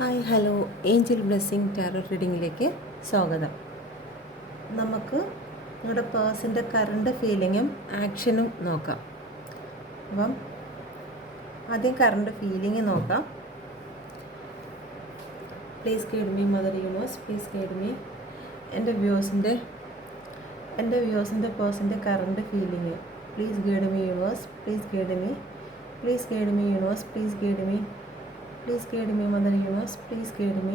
Hi hello angel blessing tarot റീഡിങ്ങിലേക്ക് സ്വാഗതം. നമുക്ക് നിങ്ങളുടെ പേഴ്സൻ്റെ കറണ്ട് ഫീലിങ്ങും ആക്ഷനും നോക്കാം. അപ്പം ആദ്യം കറണ്ട് ഫീലിംഗ് നോക്കാം. Please guide me mother universe, please guide me. എൻ്റെ വ്യൂസിൻ്റെ പേഴ്സൻ്റെ current feeling please guide me universe, please guide me, please guide me universe, please guide me, please guide me mother universe, please guide me.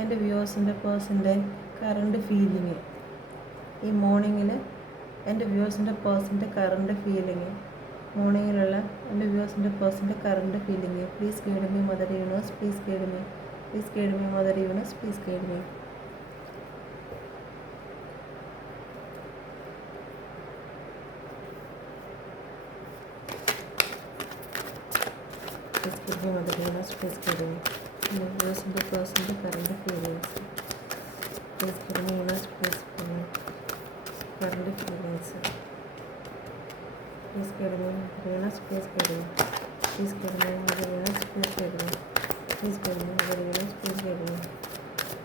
എൻ്റെ വ്യൂസിൻ്റെ പേഴ്സൻ്റെ current feeling ഈ മോർണിംഗിൽ എൻ്റെ വ്യൂസിൻ്റെ പേഴ്സൻ്റെ കറണ്ട് ഫീലിംഗ് മോർണിംഗിലുള്ള എൻ്റെ വ്യൂസിൻ്റെ പേഴ്സൻ്റെ current feeling please guide me mother universe, please guide me, please guide me mother universe, please guide me. Please give me mother universe, please give me the universe and the person, the current feelings. Please give me universe, please give me current feelings. Please give me universe, please give me. Please give me mother universe, please give me. Please give me mother universe, please give me.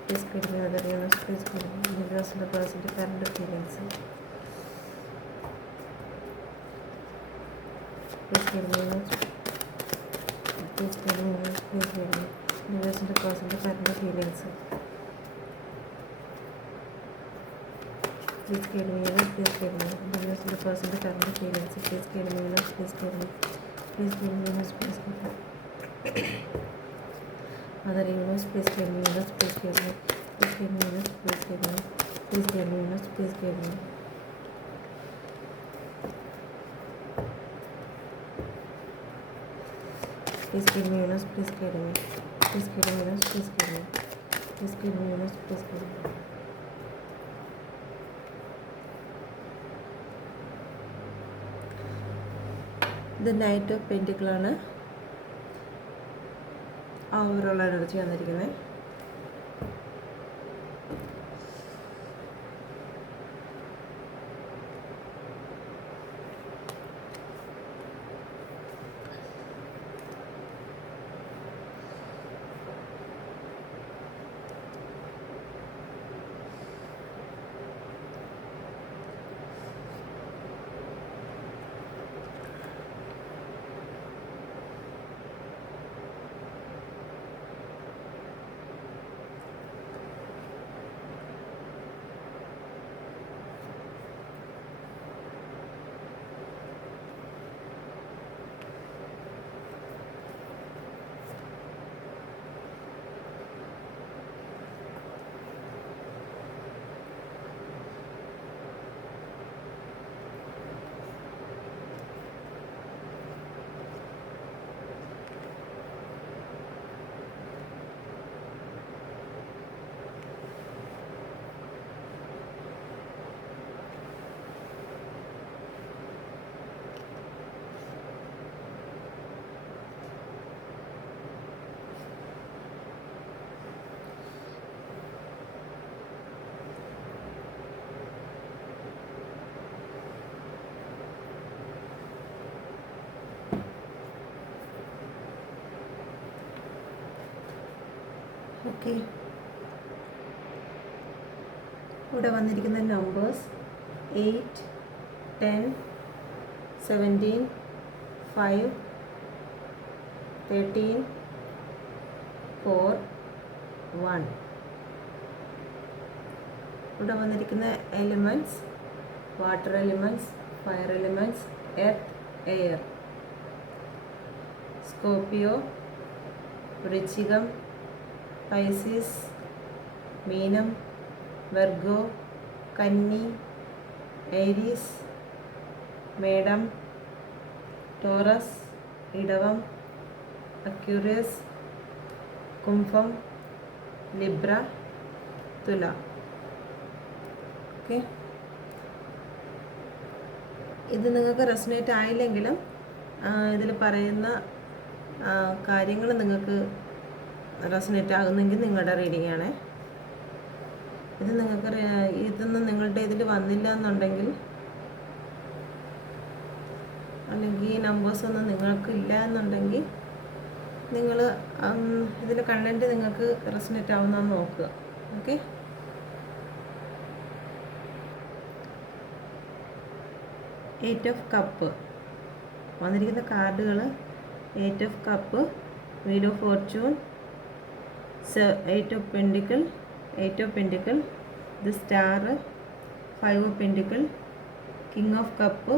Please give me mother universe, please give me the universe and the person, the current feelings. Please give me universe. Please give me, please give me. Universe and the person, the current feelings. Please give me, please give me. Universe and the person, the current feelings. Please give me, please give me. Please give me, please give me. Mother universe, please give me, please give me. Please give me, please give me. Please give me, please give me. Please give me universe, please give me. Please give me universe, please give me. Please give me universe, please give me. The Knight of Pentacles ആണ് overall energy വന്നിരിക്കുന്നത്. Okay, ഇവിടെ വന്നിരിക്കുന്ന numbers 8, 10, 17, 5, 13, 4, 1. ഇവിടെ വന്നിരിക്കുന്ന elements water elements, fire elements, earth, air. Scorpio, വൃശ്ചികം, Pisces, മീനം, Virgo, കന്നി, Aries, മേടം, ടോറസ്, ഇടവം, അക്യൂറിയസ്, കുംഭം, ലിബ്ര, തുല. ഓക്കെ, ഇത് നിങ്ങൾക്ക് റെസൊനേറ്റ് ആയില്ലെങ്കിലും ഇതിൽ പറയുന്ന കാര്യങ്ങൾ നിങ്ങൾക്ക് റെസൊനേറ്റ് ആകുന്നെങ്കിൽ നിങ്ങളുടെ റീഡിംഗ് ആണ്. ഇതൊന്നും നിങ്ങളുടെ ഇതിൽ വന്നില്ല എന്നുണ്ടെങ്കിൽ, അല്ലെങ്കിൽ ഈ നമ്പേഴ്സൊന്നും നിങ്ങൾക്ക് ഇല്ല എന്നുണ്ടെങ്കിൽ നിങ്ങൾ ഇതിൻ്റെ കണ്ടൻറ്റ് നിങ്ങൾക്ക് റെസനേറ്റ് ആവുന്നതെന്ന് നോക്കുക. ഓക്കെ, എയ്റ്റ് ഓഫ് കപ്പ് വന്നിരിക്കുന്ന കാർഡുകൾ: eight of cup, wheel of Fortune, eight of പെൻഡിക്കിൾ, the star, five of പെൻഡിക്കിൾ, king of cup,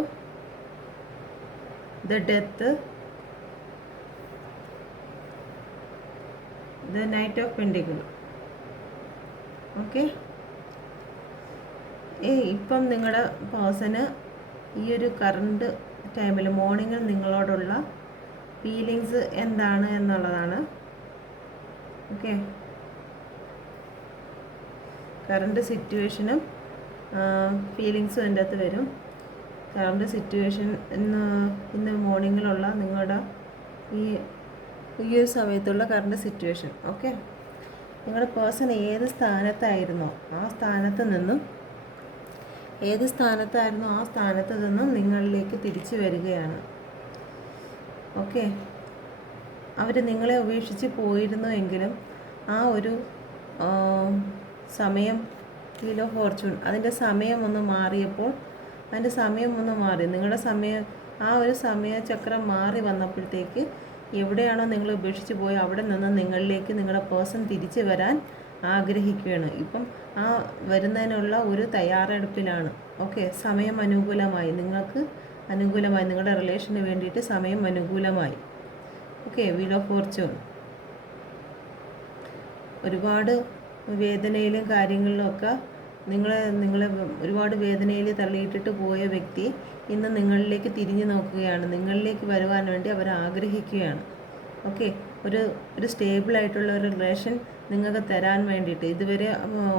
the death, the knight of പെൻഡിക്കിൾ. Okay, ഇപ്പം നിങ്ങളുടെ പേഴ്സണ് ഈ ഒരു കറണ്ട് ടൈമിൽ മോർണിംഗിൽ നിങ്ങളോടുള്ള ഫീലിങ്സ് എന്താണ് എന്നുള്ളതാണ്. ഓക്കെ, കറണ്ട് സിറ്റുവേഷനും ഫീലിങ്സും എൻ്റെ അകത്ത് വരും. കറണ്ട് സിറ്റുവേഷൻ ഇന്ന് മോർണിംഗിലുള്ള നിങ്ങളുടെ ഈ ഒരു സമയത്തുള്ള കറണ്ട് സിറ്റുവേഷൻ. ഓക്കെ, നിങ്ങളുടെ പേഴ്സൺ ഏത് സ്ഥാനത്തായിരുന്നോ ആ സ്ഥാനത്ത് നിന്നും നിങ്ങളിലേക്ക് തിരിച്ചു വരികയാണ്. ഓക്കെ, അവർ നിങ്ങളെ ഉപേക്ഷിച്ച് പോയിരുന്നു എങ്കിലും ആ ഒരു സമയം, വീൽ ഓഫ് ഫോർച്യൂൺ, അതിൻ്റെ സമയം ഒന്ന് മാറിയപ്പോൾ നിങ്ങളുടെ സമയം, ആ ഒരു സമയചക്രം മാറി വന്നപ്പോഴത്തേക്ക് എവിടെയാണോ നിങ്ങൾ ഉപേക്ഷിച്ച് പോയി അവിടെ നിന്ന് നിങ്ങളിലേക്ക് നിങ്ങളുടെ പേഴ്സൺ തിരിച്ചു വരാൻ ആഗ്രഹിക്കുകയാണ്. ഇപ്പം ആ വരുന്നതിനുള്ള ഒരു തയ്യാറെടുപ്പിലാണ്. ഓക്കെ, സമയം അനുകൂലമായി, നിങ്ങളുടെ റിലേഷന് വേണ്ടിയിട്ട് സമയം അനുകൂലമായി. Okay, wheel of Fortune. ഒരുപാട് വേദനയിലും കാര്യങ്ങളിലുമൊക്കെ നിങ്ങളെ ഒരുപാട് വേദനയിൽ തള്ളിയിട്ടിട്ട് പോയ വ്യക്തി ഇന്ന് നിങ്ങളിലേക്ക് തിരിഞ്ഞു നോക്കുകയാണ്. നിങ്ങളിലേക്ക് വരുവാൻ വേണ്ടി അവർ ആഗ്രഹിക്കുകയാണ്. ഓക്കെ, ഒരു സ്റ്റേബിൾ ആയിട്ടുള്ള ഒരു റിലേഷൻ നിങ്ങൾക്ക് തരാൻ വേണ്ടിയിട്ട്. ഇതുവരെ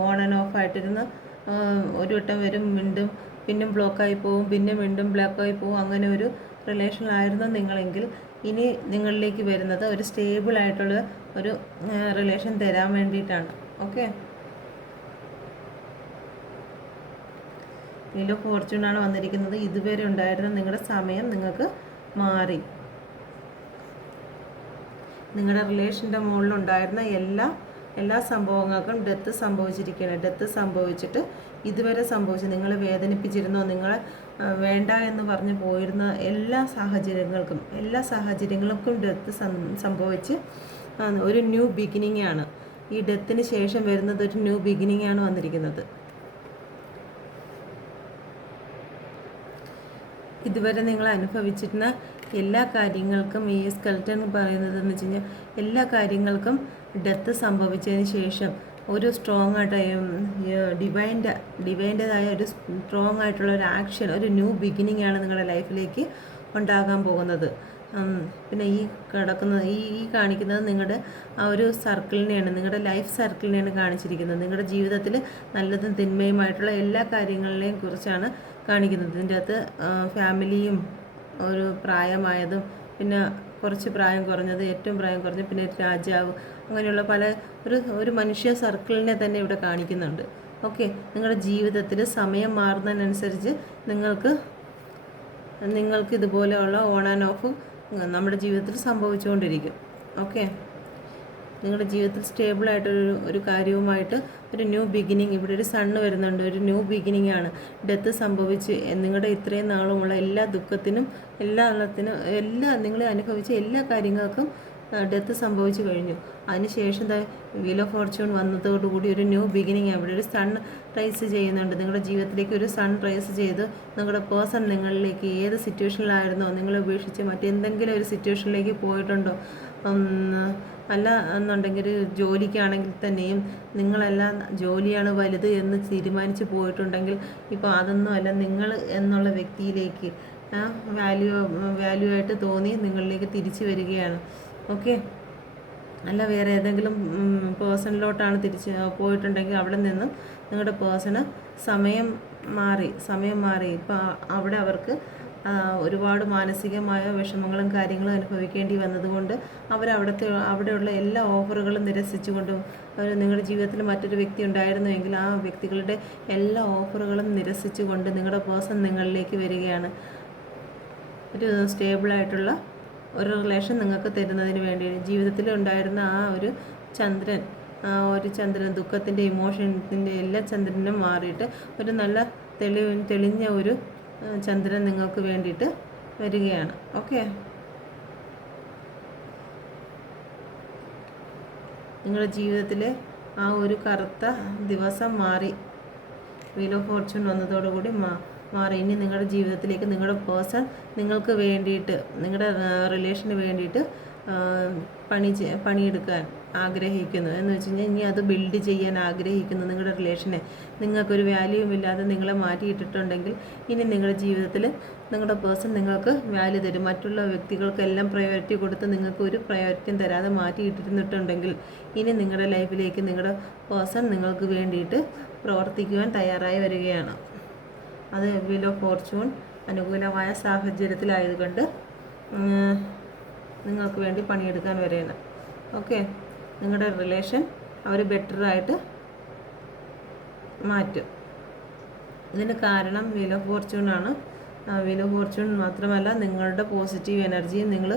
ഓൺ ആൻഡ് ഓഫ് ആയിട്ടിരുന്ന ഒരു വട്ടം വരും, വീണ്ടും പിന്നെ ബ്ലോക്കായി പോവും, പിന്നെ വീണ്ടും ബ്ലോക്കായി പോവും, അങ്ങനെ ഒരു റിലേഷനിലായിരുന്നു നിങ്ങളെങ്കിൽ ഇനി നിങ്ങളിലേക്ക് വരുന്നത് ഒരു സ്റ്റേബിൾ ആയിട്ടുള്ള ഒരു റിലേഷൻ തരാൻ വേണ്ടിയിട്ടാണ്. ഓക്കെ, വീൽ ഓഫ് ഫോർച്യൂണാണ് വന്നിരിക്കുന്നത്. ഇതുവരെ ഉണ്ടായിരുന്ന നിങ്ങളുടെ സമയം നിങ്ങൾക്ക് മാറി. നിങ്ങളുടെ റിലേഷൻ്റെ മുകളിലുണ്ടായിരുന്ന എല്ലാ സംഭവങ്ങൾക്കും ഡെത്ത് സംഭവിച്ചിരിക്കുകയാണ്. ഡെത്ത് സംഭവിച്ചിട്ട് ഇതുവരെ നിങ്ങളെ വേദനിപ്പിച്ചിരുന്നോ, നിങ്ങളെ വേണ്ട എന്ന് പറഞ്ഞ് പോയിരുന്ന എല്ലാ സാഹചര്യങ്ങൾക്കും ഡെത്ത് സംഭവിച്ച് ഒരു ന്യൂ ബിഗിനിങ് ആണ്. ഈ ഡെത്തിന് ശേഷം വരുന്നത് ഒരു ന്യൂ ബിഗിനിങ് ആണ് വന്നിരിക്കുന്നത്. ഇതുവരെ നിങ്ങൾ അനുഭവിച്ചിരുന്ന എല്ലാ കാര്യങ്ങൾക്കും ഈ സ്കെൽറ്റൺ പറയുന്നത് എന്ന് വെച്ച് കഴിഞ്ഞാൽ എല്ലാ കാര്യങ്ങൾക്കും ഡെത്ത് സംഭവിച്ചതിന് ശേഷം ഒരു സ്ട്രോങ് ആയിട്ട് ഡിവൈൻ്റെതായ ഒരു സ്ട്രോങ് ആയിട്ടുള്ള ഒരു ആക്ഷൻ, ഒരു ന്യൂ ബിഗിനിങ് ആണ് നിങ്ങളുടെ ലൈഫിലേക്ക് ഉണ്ടാകാൻ പോകുന്നത്. പിന്നെ ഈ കാണിക്കുന്നത് നിങ്ങളുടെ ആ ഒരു സർക്കിളിനെയാണ്, നിങ്ങളുടെ ലൈഫ് സർക്കിളിനെയാണ് കാണിച്ചിരിക്കുന്നത്. നിങ്ങളുടെ ജീവിതത്തിൽ നല്ലതും തിന്മയുമായിട്ടുള്ള എല്ലാ കാര്യങ്ങളെയും കുറിച്ചാണ് കാണിക്കുന്നത്. ഇതിൻ്റെ അകത്ത് ഫാമിലിയും ഒരു പ്രായമായതും പിന്നെ കുറച്ച് പ്രായം കുറഞ്ഞത്, ഏറ്റവും പ്രായം കുറഞ്ഞത്, പിന്നെ രാജാവ്, അങ്ങനെയുള്ള ഒരു മനുഷ്യ സർക്കിളിനെ തന്നെ ഇവിടെ കാണിക്കുന്നുണ്ട്. ഓക്കെ, നിങ്ങളുടെ ജീവിതത്തിൽ സമയം മാറുന്നതിനനുസരിച്ച് നിങ്ങൾക്ക് ഇതുപോലെയുള്ള ഓൺ ആൻഡ് ഓഫ് നമ്മുടെ ജീവിതത്തിൽ സംഭവിച്ചുകൊണ്ടിരിക്കും. ഓക്കെ, നിങ്ങളുടെ ജീവിതത്തിൽ സ്റ്റേബിളായിട്ടൊരു കാര്യവുമായിട്ട് ഒരു ന്യൂ ബിഗിനിങ്, ഇവിടെ ഒരു സണ്ണ് വരുന്നുണ്ട്, ഒരു ന്യൂ ബിഗിനിങ് ആണ്. ഡെത്ത് സംഭവിച്ച് നിങ്ങളുടെ ഇത്രയും നാളുമുള്ള എല്ലാ ദുഃഖത്തിനും നിങ്ങൾ അനുഭവിച്ച എല്ലാ കാര്യങ്ങൾക്കും ഡെത്ത് സംഭവിച്ചു കഴിഞ്ഞു. അതിനുശേഷം വീൽ ഓഫ് ഫോർച്യൂൺ വന്നതോടുകൂടി ഒരു ന്യൂ ബിഗിനിങ്, അവിടെ ഒരു സൺ റൈസ് ചെയ്യുന്നുണ്ട്. നിങ്ങളുടെ ജീവിതത്തിലേക്ക് ഒരു സൺ റൈസ് ചെയ്ത് നിങ്ങളുടെ പേഴ്സൺ നിങ്ങളിലേക്ക് ഏത് സിറ്റുവേഷനിലായിരുന്നോ, നിങ്ങളെ ഉപേക്ഷിച്ച് മറ്റെന്തെങ്കിലും ഒരു സിറ്റുവേഷനിലേക്ക് പോയിട്ടുണ്ടോ, അല്ല എന്നുണ്ടെങ്കിൽ ജോലിക്കാണെങ്കിൽ തന്നെയും നിങ്ങളെല്ലാം ജോലിയാണ് വലുത് എന്ന് തീരുമാനിച്ച് പോയിട്ടുണ്ടെങ്കിൽ ഇപ്പോൾ അതൊന്നും അല്ല, നിങ്ങൾ എന്നുള്ള വ്യക്തിയിലേക്ക് വാല്യൂ ആയിട്ട് തോന്നി നിങ്ങളിലേക്ക് തിരിച്ചു വരികയാണ്. ഓക്കെ, അല്ല വേറെ ഏതെങ്കിലും പേഴ്സണിലോട്ടാണ് തിരിച്ച് പോയിട്ടുണ്ടെങ്കിൽ അവിടെ നിന്നും നിങ്ങളുടെ പേഴ്സണ് സമയം മാറി ഇപ്പോൾ അവിടെ അവർക്ക് ഒരുപാട് മാനസികമായ വിഷമങ്ങളും കാര്യങ്ങളും അനുഭവിക്കേണ്ടി വന്നതുകൊണ്ട് അവിടെയുള്ള എല്ലാ ഓഫറുകളും നിരസിച്ചുകൊണ്ടും നിങ്ങളുടെ ജീവിതത്തിൽ മറ്റൊരു വ്യക്തി ഉണ്ടായിരുന്നുവെങ്കിൽ ആ വ്യക്തികളുടെ എല്ലാ ഓഫറുകളും നിരസിച്ചുകൊണ്ട് നിങ്ങളുടെ പേഴ്സൺ നിങ്ങളിലേക്ക് വരികയാണ്. ഒരു സ്റ്റേബിളായിട്ടുള്ള ഒരു റിലേഷൻ നിങ്ങൾക്ക് തരുന്നതിന് വേണ്ടി ജീവിതത്തിൽ ഉണ്ടായിരുന്ന ആ ഒരു ചന്ദ്രൻ, ആ ഒരു ചന്ദ്രൻ ദുഃഖത്തിൻ്റെ ഇമോഷൻസിൻ്റെ എല്ലാ ചന്ദ്രനും മാറിയിട്ട് ഒരു നല്ല തെളിഞ്ഞ ഒരു ചന്ദ്രൻ നിങ്ങൾക്ക് വേണ്ടിയിട്ട് വരികയാണ്. ഓക്കെ, നിങ്ങളുടെ ജീവിതത്തിലെ ആ ഒരു കറുത്ത ദിവസം മാറി. വീൽ ഓഫ് ഫോർച്യൂൺ വന്നതോടുകൂടി മാറി. ഇനി നിങ്ങളുടെ ജീവിതത്തിലേക്ക് നിങ്ങളുടെ പേഴ്സൺ നിങ്ങൾക്ക് വേണ്ടിയിട്ട്, നിങ്ങളുടെ റിലേഷന് വേണ്ടിയിട്ട് പണിയെടുക്കാൻ ആഗ്രഹിക്കുന്നു എന്ന് വെച്ച് കഴിഞ്ഞാൽ ഇനി അത് ബിൽഡ് ചെയ്യാൻ ആഗ്രഹിക്കുന്നു. നിങ്ങളുടെ റിലേഷനെ നിങ്ങൾക്കൊരു വാല്യൂവും ഇല്ലാതെ നിങ്ങളെ മാറ്റിയിട്ടിട്ടുണ്ടെങ്കിൽ ഇനി നിങ്ങളുടെ ജീവിതത്തിൽ നിങ്ങളുടെ പേഴ്സൺ നിങ്ങൾക്ക് വാല്യൂ തരും. മറ്റുള്ള വ്യക്തികൾക്കെല്ലാം പ്രയോറിറ്റി കൊടുത്ത് നിങ്ങൾക്ക് ഒരു പ്രയോറിറ്റിയും തരാതെ മാറ്റിയിട്ടിരുന്നിട്ടുണ്ടെങ്കിൽ ഇനി നിങ്ങളുടെ ലൈഫിലേക്ക് നിങ്ങളുടെ പേഴ്സൺ നിങ്ങൾക്ക് വേണ്ടിയിട്ട് പ്രവർത്തിക്കുവാൻ തയ്യാറായി വരികയാണ്. അത് വീൽ ഓഫ് ഫോർച്യൂൺ അനുകൂലമായ സാഹചര്യത്തിലായതുകൊണ്ട് നിങ്ങൾക്ക് വേണ്ടി പണിയെടുക്കാൻ വരികയാണ്. ഓക്കെ, നിങ്ങളുടെ റിലേഷൻ അവർ ബെറ്ററായിട്ട് മാറ്റും. ഇതിന് കാരണം വീൽ ഓഫ് ഫോർച്യൂണാണ്. വീൽ ഓഫ് ഫോർച്യൂൺ മാത്രമല്ല, നിങ്ങളുടെ പോസിറ്റീവ് എനർജിയും നിങ്ങൾ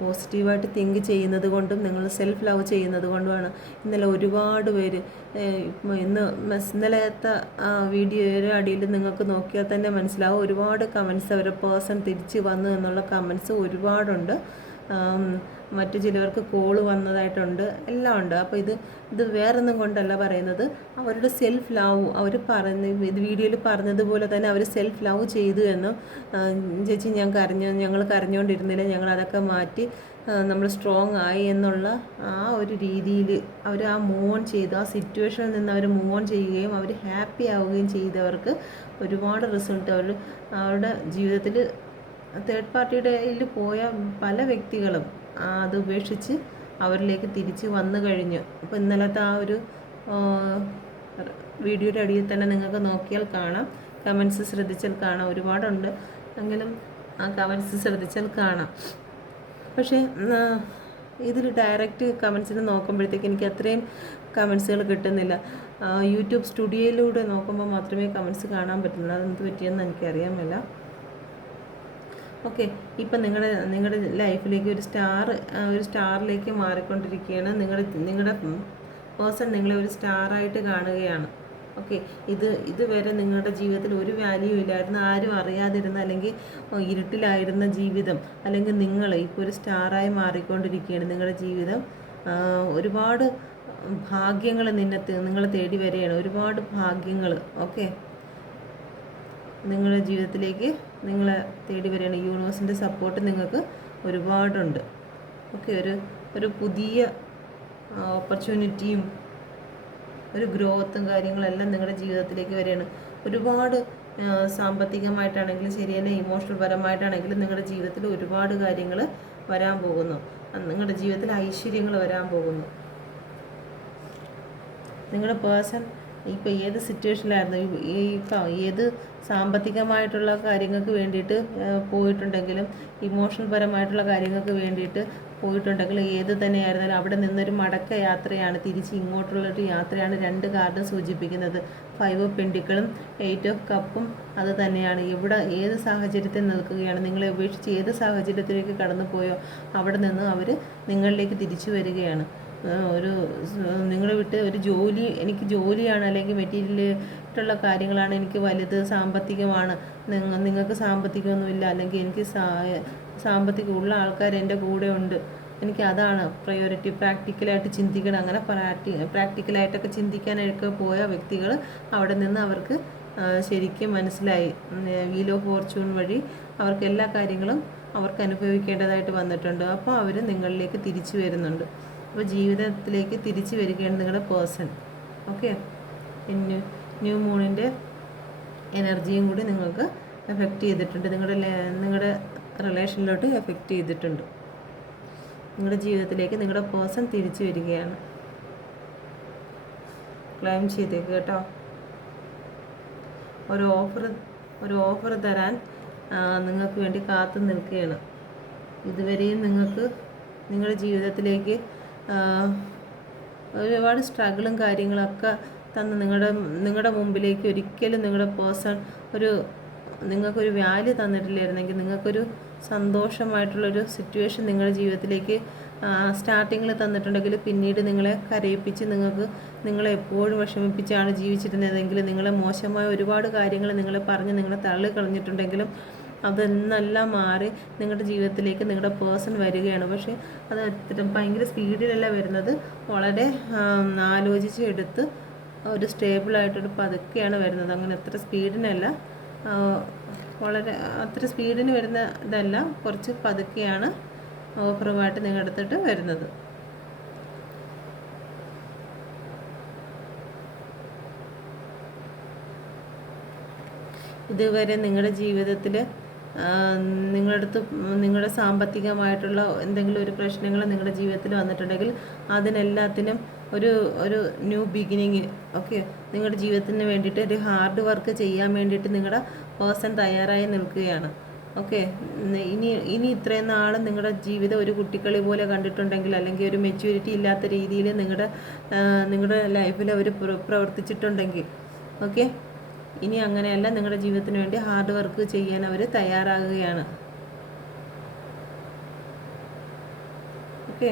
പോസിറ്റീവായിട്ട് തിങ്ക് ചെയ്യുന്നത് കൊണ്ടും നിങ്ങൾ സെൽഫ് ലവ് ചെയ്യുന്നത് കൊണ്ടുമാണ്. ഇന്നലെ ഒരുപാട് പേര് ഇന്നലത്തെ വീഡിയോയുടെ അടിയിൽ നിങ്ങൾക്ക് നോക്കിയാൽ തന്നെ മനസ്സിലാവും, ഒരുപാട് കമൻസ് അവരുടെ പേഴ്സൺ തിരിച്ച് വന്നു എന്നുള്ള കമൻസ് ഒരുപാടുണ്ട്. മറ്റു ചിലവർക്ക് കോള് വന്നതായിട്ടുണ്ട്, എല്ലാം ഉണ്ട്. അപ്പോൾ ഇത് വേറൊന്നും കൊണ്ടല്ല പറയുന്നത്, അവരുടെ സെൽഫ് ലവ് അവർ ഇത് വീഡിയോയിൽ പറഞ്ഞതുപോലെ തന്നെ അവർ സെൽഫ് ലവ് ചെയ്തു എന്നും, ചേച്ചി ഞങ്ങൾ കരഞ്ഞുകൊണ്ടിരുന്നില്ല, ഞങ്ങൾ അതൊക്കെ മാറ്റി നമ്മൾ സ്ട്രോങ് ആയി എന്നുള്ള ആ ഒരു രീതിയിൽ അവർ ആ മൂവ് ഓൺ ചെയ്തു, ആ സിറ്റുവേഷനിൽ നിന്ന് അവർ മൂവ് ഓൺ ചെയ്യുകയും അവർ ഹാപ്പി ആവുകയും ചെയ്തവർക്ക് ഒരുപാട് റിസൾട്ട് അവരുടെ ജീവിതത്തിൽ തേർഡ് പാർട്ടിയുടെ കയ്യിൽ പോയ പല വ്യക്തികളും അത് ഉപേക്ഷിച്ച് അവരിലേക്ക് തിരിച്ച് വന്നു കഴിഞ്ഞു. അപ്പോൾ ഇന്നലത്തെ ആ ഒരു വീഡിയോയുടെ അടിയിൽ തന്നെ നിങ്ങൾക്ക് നോക്കിയാൽ കാണാം, കമൻസ് ശ്രദ്ധിച്ചാൽ കാണാം, ഒരുപാടുണ്ട് എങ്കിലും ആ കമൻസ് ശ്രദ്ധിച്ചാൽ കാണാം. പക്ഷേ ഇതിൽ ഡയറക്റ്റ് കമൻസിന് നോക്കുമ്പോഴത്തേക്ക് എനിക്ക് അത്രയും കമൻസുകൾ കിട്ടുന്നില്ല. യൂട്യൂബ് സ്റ്റുഡിയോയിലൂടെ നോക്കുമ്പോൾ മാത്രമേ കമൻസ് കാണാൻ പറ്റുള്ളൂ. അതെന്ത് പറ്റിയെന്ന് എനിക്കറിയാമല്ല. ഓക്കെ, ഇപ്പം നിങ്ങളുടെ ലൈഫിലേക്ക് ഒരു സ്റ്റാറിലേക്ക് മാറിക്കൊണ്ടിരിക്കുകയാണ്. നിങ്ങളുടെ പേഴ്സൺ നിങ്ങളെ ഒരു സ്റ്റാറായിട്ട് കാണുകയാണ്. ഓക്കെ, ഇതുവരെ നിങ്ങളുടെ ജീവിതത്തിൽ ഒരു വാല്യൂ ഇല്ലായിരുന്നു, ആരും അറിയാതിരുന്ന അല്ലെങ്കിൽ ഇരുട്ടിലായിരുന്ന ജീവിതം, അല്ലെങ്കിൽ നിങ്ങൾ ഇപ്പോൾ ഒരു സ്റ്റാറായി മാറിക്കൊണ്ടിരിക്കുകയാണ്. നിങ്ങളുടെ ജീവിതം ഒരുപാട് ഭാഗ്യങ്ങൾ നിങ്ങളെ തേടി വരികയാണ്, ഒരുപാട് ഭാഗ്യങ്ങൾ. ഓക്കെ, നിങ്ങളുടെ ജീവിതത്തിലേക്ക് നിങ്ങളെ തേടി വരികയാണ്. യൂണിവേഴ്സിൻ്റെ സപ്പോർട്ട് നിങ്ങൾക്ക് ഒരുപാടുണ്ട്. ഓക്കെ, ഒരു പുതിയ ഓപ്പർച്യൂണിറ്റിയും ഒരു ഗ്രോത്തും കാര്യങ്ങളെല്ലാം നിങ്ങളുടെ ജീവിതത്തിലേക്ക് വരികയാണ്. ഒരുപാട് സാമ്പത്തികമായിട്ടാണെങ്കിലും ശരി തന്നെ, ഇമോഷണൽ പരമായിട്ടാണെങ്കിലും നിങ്ങളുടെ ജീവിതത്തിൽ ഒരുപാട് കാര്യങ്ങൾ വരാൻ പോകുന്നു. നിങ്ങളുടെ ജീവിതത്തിൽ ഐശ്വര്യങ്ങൾ വരാൻ പോകുന്നു. നിങ്ങളുടെ പേഴ്സൺ ഇപ്പോൾ ഏത് സിറ്റുവേഷനിലായിരുന്നു, ഏത് സാമ്പത്തികമായിട്ടുള്ള കാര്യങ്ങൾക്ക് വേണ്ടിയിട്ട് പോയിട്ടുണ്ടെങ്കിലും ഇമോഷണൽ പരമായിട്ടുള്ള കാര്യങ്ങൾക്ക് വേണ്ടിയിട്ട് പോയിട്ടുണ്ടെങ്കിൽ ഏത് തന്നെയായിരുന്നാലും അവിടെ നിന്നൊരു മടക്ക യാത്രയാണ്, തിരിച്ച് ഇങ്ങോട്ടുള്ളൊരു യാത്രയാണ് 2 കാർഡും സൂചിപ്പിക്കുന്നത്. 5 ഓഫ് പെൻറ്റിക്കിളും 8 ഓഫ് കപ്പും അത് തന്നെയാണ്. ഇവിടെ ഏത് സാഹചര്യത്തിൽ നിൽക്കുകയാണ്, നിങ്ങളെ ഉപേക്ഷിച്ച് ഏത് സാഹചര്യത്തിലേക്ക് കടന്നു പോയോ അവിടെ നിന്ന് അവർ നിങ്ങളിലേക്ക് തിരിച്ചു വരികയാണ്. നിങ്ങളെ വിട്ട് ഒരു ജോലി, എനിക്ക് ജോലിയാണ് അല്ലെങ്കിൽ മെറ്റീരിയലായിട്ടുള്ള കാര്യങ്ങളാണ് എനിക്ക് വലുത്, സാമ്പത്തികമാണ്, നിങ്ങൾക്ക് സാമ്പത്തികമൊന്നുമില്ല, അല്ലെങ്കിൽ എനിക്ക് സാമ്പത്തികമുള്ള ആൾക്കാർ എൻ്റെ കൂടെ ഉണ്ട്, എനിക്ക് അതാണ് പ്രയോറിറ്റി, പ്രാക്ടിക്കലായിട്ട് ചിന്തിക്കണം. അങ്ങനെ പ്രാക്ടിക്കലായിട്ടൊക്കെ ചിന്തിക്കാനൊക്കെ പോയ വ്യക്തികൾ അവിടെ നിന്ന് അവർക്ക് ശരിക്കും മനസ്സിലായി. വീൽ ഓഫ് ഫോർച്യൂൺ വഴി അവർക്ക് എല്ലാ കാര്യങ്ങളും അവർക്ക് അനുഭവിക്കേണ്ടതായിട്ട് വന്നിട്ടുണ്ട്. അപ്പോൾ അവർ നിങ്ങളിലേക്ക് തിരിച്ചു വരുന്നുണ്ട്. അപ്പോൾ ജീവിതത്തിലേക്ക് തിരിച്ചു വരികയാണ് നിങ്ങളുടെ പേഴ്സൺ. ഓക്കെ, ന്യൂ മൂണിൻ്റെ എനർജിയും കൂടി നിങ്ങൾക്ക് എഫക്റ്റ് ചെയ്തിട്ടുണ്ട്, നിങ്ങളുടെ റിലേഷനിലോട്ട് എഫക്റ്റ് ചെയ്തിട്ടുണ്ട്. നിങ്ങളുടെ ജീവിതത്തിലേക്ക് നിങ്ങളുടെ പേഴ്സൺ തിരിച്ചു വരികയാണ്. ക്ലെയിം ചെയ്തേക്ക് കേട്ടോ. ഒരു ഓഫർ തരാൻ നിങ്ങൾക്ക് വേണ്ടി കാത്തു നിൽക്കുകയാണ്. ഇതുവരെയും നിങ്ങളുടെ ജീവിതത്തിലേക്ക് ഒരുപാട് സ്ട്രഗിളും കാര്യങ്ങളൊക്കെ തന്ന് നിങ്ങളുടെ മുമ്പിലേക്ക് ഒരിക്കലും നിങ്ങളുടെ പേഴ്സൺ നിങ്ങൾക്കൊരു വാല്യൂ തന്നിട്ടില്ലായിരുന്നെങ്കിൽ, നിങ്ങൾക്കൊരു സന്തോഷമായിട്ടുള്ളൊരു സിറ്റുവേഷൻ നിങ്ങളുടെ ജീവിതത്തിലേക്ക് സ്റ്റാർട്ടിങ്ങിൽ തന്നിട്ടുണ്ടെങ്കിൽ പിന്നീട് നിങ്ങളെ കരയിപ്പിച്ച് നിങ്ങളെ എപ്പോഴും വിഷമിപ്പിച്ചാണ് ജീവിച്ചിരുന്നതെങ്കിൽ നിങ്ങളെ മോശമായ ഒരുപാട് കാര്യങ്ങൾ നിങ്ങളെ പറഞ്ഞ് നിങ്ങളെ തള്ളിക്കളഞ്ഞിട്ടുണ്ടെങ്കിലും അതെന്നെല്ലാം മാറി നിങ്ങളുടെ ജീവിതത്തിലേക്ക് നിങ്ങളുടെ പേഴ്സൺ വരികയാണ്. പക്ഷേ അത് ഭയങ്കര സ്പീഡിലല്ല വരുന്നത്, വളരെ ആലോചിച്ച് എടുത്ത് ഒരു സ്റ്റേബിളായിട്ടൊരു പതുക്കെയാണ് വരുന്നത്. അങ്ങനെ അത്ര സ്പീഡിനല്ല, വളരെ അത്ര സ്പീഡിന് വരുന്ന ഇതല്ല, കുറച്ച് പതുക്കെയാണ് ഓഫറുമായിട്ട് നിങ്ങളുടെ അടുത്തിട്ട് വരുന്നത്. ഇതുവരെ നിങ്ങളുടെ ജീവിതത്തിൽ നിങ്ങളുടെ സാമ്പത്തികമായിട്ടുള്ള എന്തെങ്കിലും ഒരു പ്രശ്നങ്ങൾ നിങ്ങളുടെ ജീവിതത്തിൽ വന്നിട്ടുണ്ടെങ്കിൽ അതിനെല്ലാത്തിനും ഒരു ന്യൂ ബിഗിനിങ്, ഓക്കെ, നിങ്ങളുടെ ജീവിതത്തിന് വേണ്ടിയിട്ട് ഒരു ഹാർഡ് വർക്ക് ചെയ്യാൻ വേണ്ടിയിട്ട് നിങ്ങളുടെ പേഴ്സൺ തയ്യാറായി നിൽക്കുകയാണ്. ഓക്കെ, ഇനി ഇത്രയും നാളും നിങ്ങളുടെ ജീവിതം ഒരു കുട്ടിക്കളി പോലെ കണ്ടിട്ടുണ്ടെങ്കിൽ, അല്ലെങ്കിൽ ഒരു മെച്യൂരിറ്റി ഇല്ലാത്ത രീതിയിൽ നിങ്ങളുടെ ലൈഫിൽ അവർ പ്രവർത്തിച്ചിട്ടുണ്ടെങ്കിൽ, ഓക്കെ, ഇനി അങ്ങനെയല്ല, നിങ്ങളുടെ ജീവിതത്തിന് വേണ്ടി ഹാർഡ് വർക്ക് ചെയ്യാൻ അവർ തയ്യാറാകുകയാണ്. ഓക്കെ,